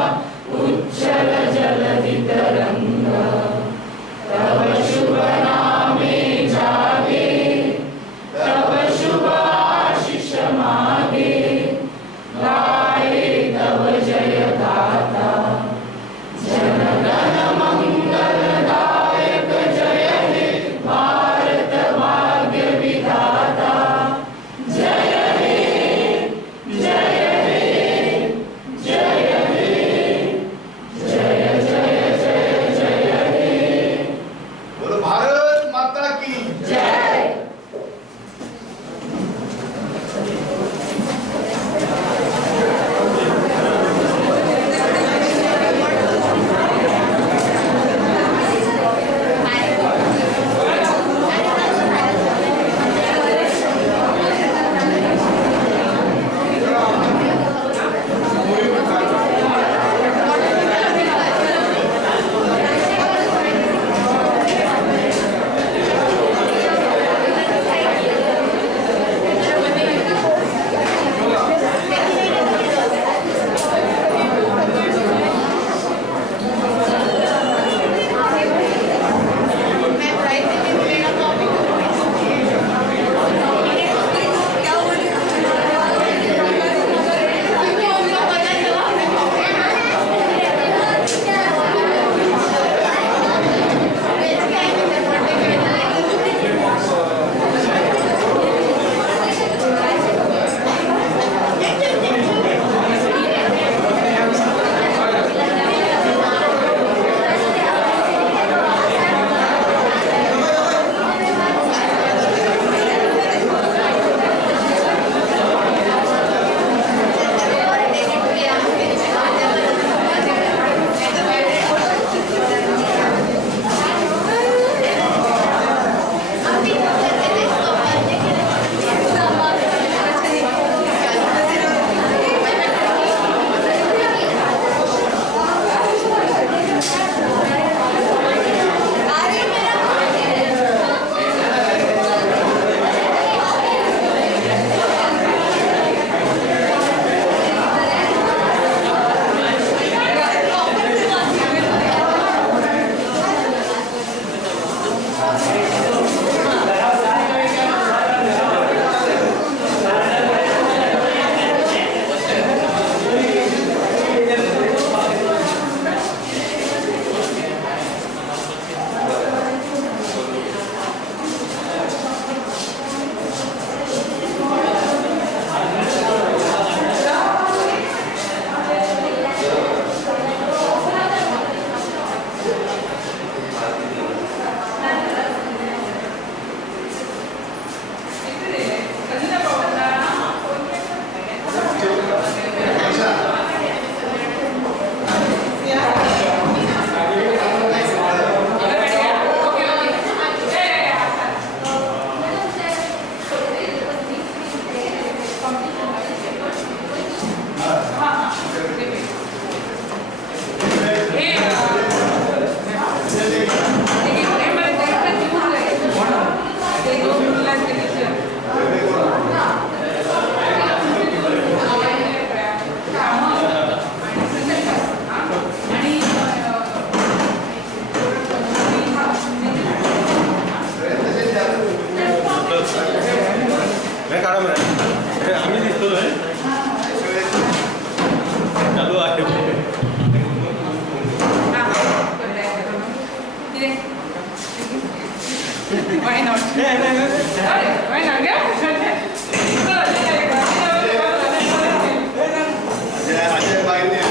अजय बाईने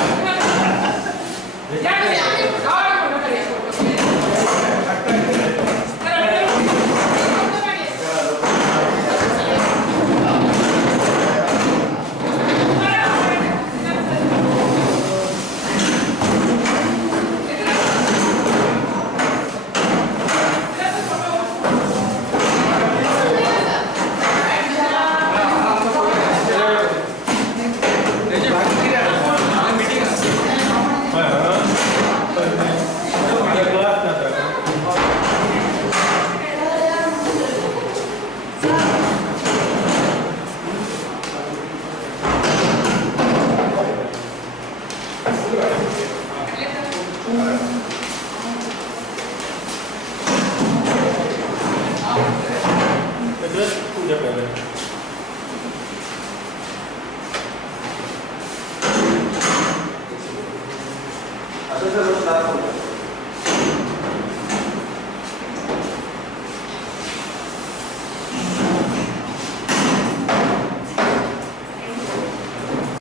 तुझ्या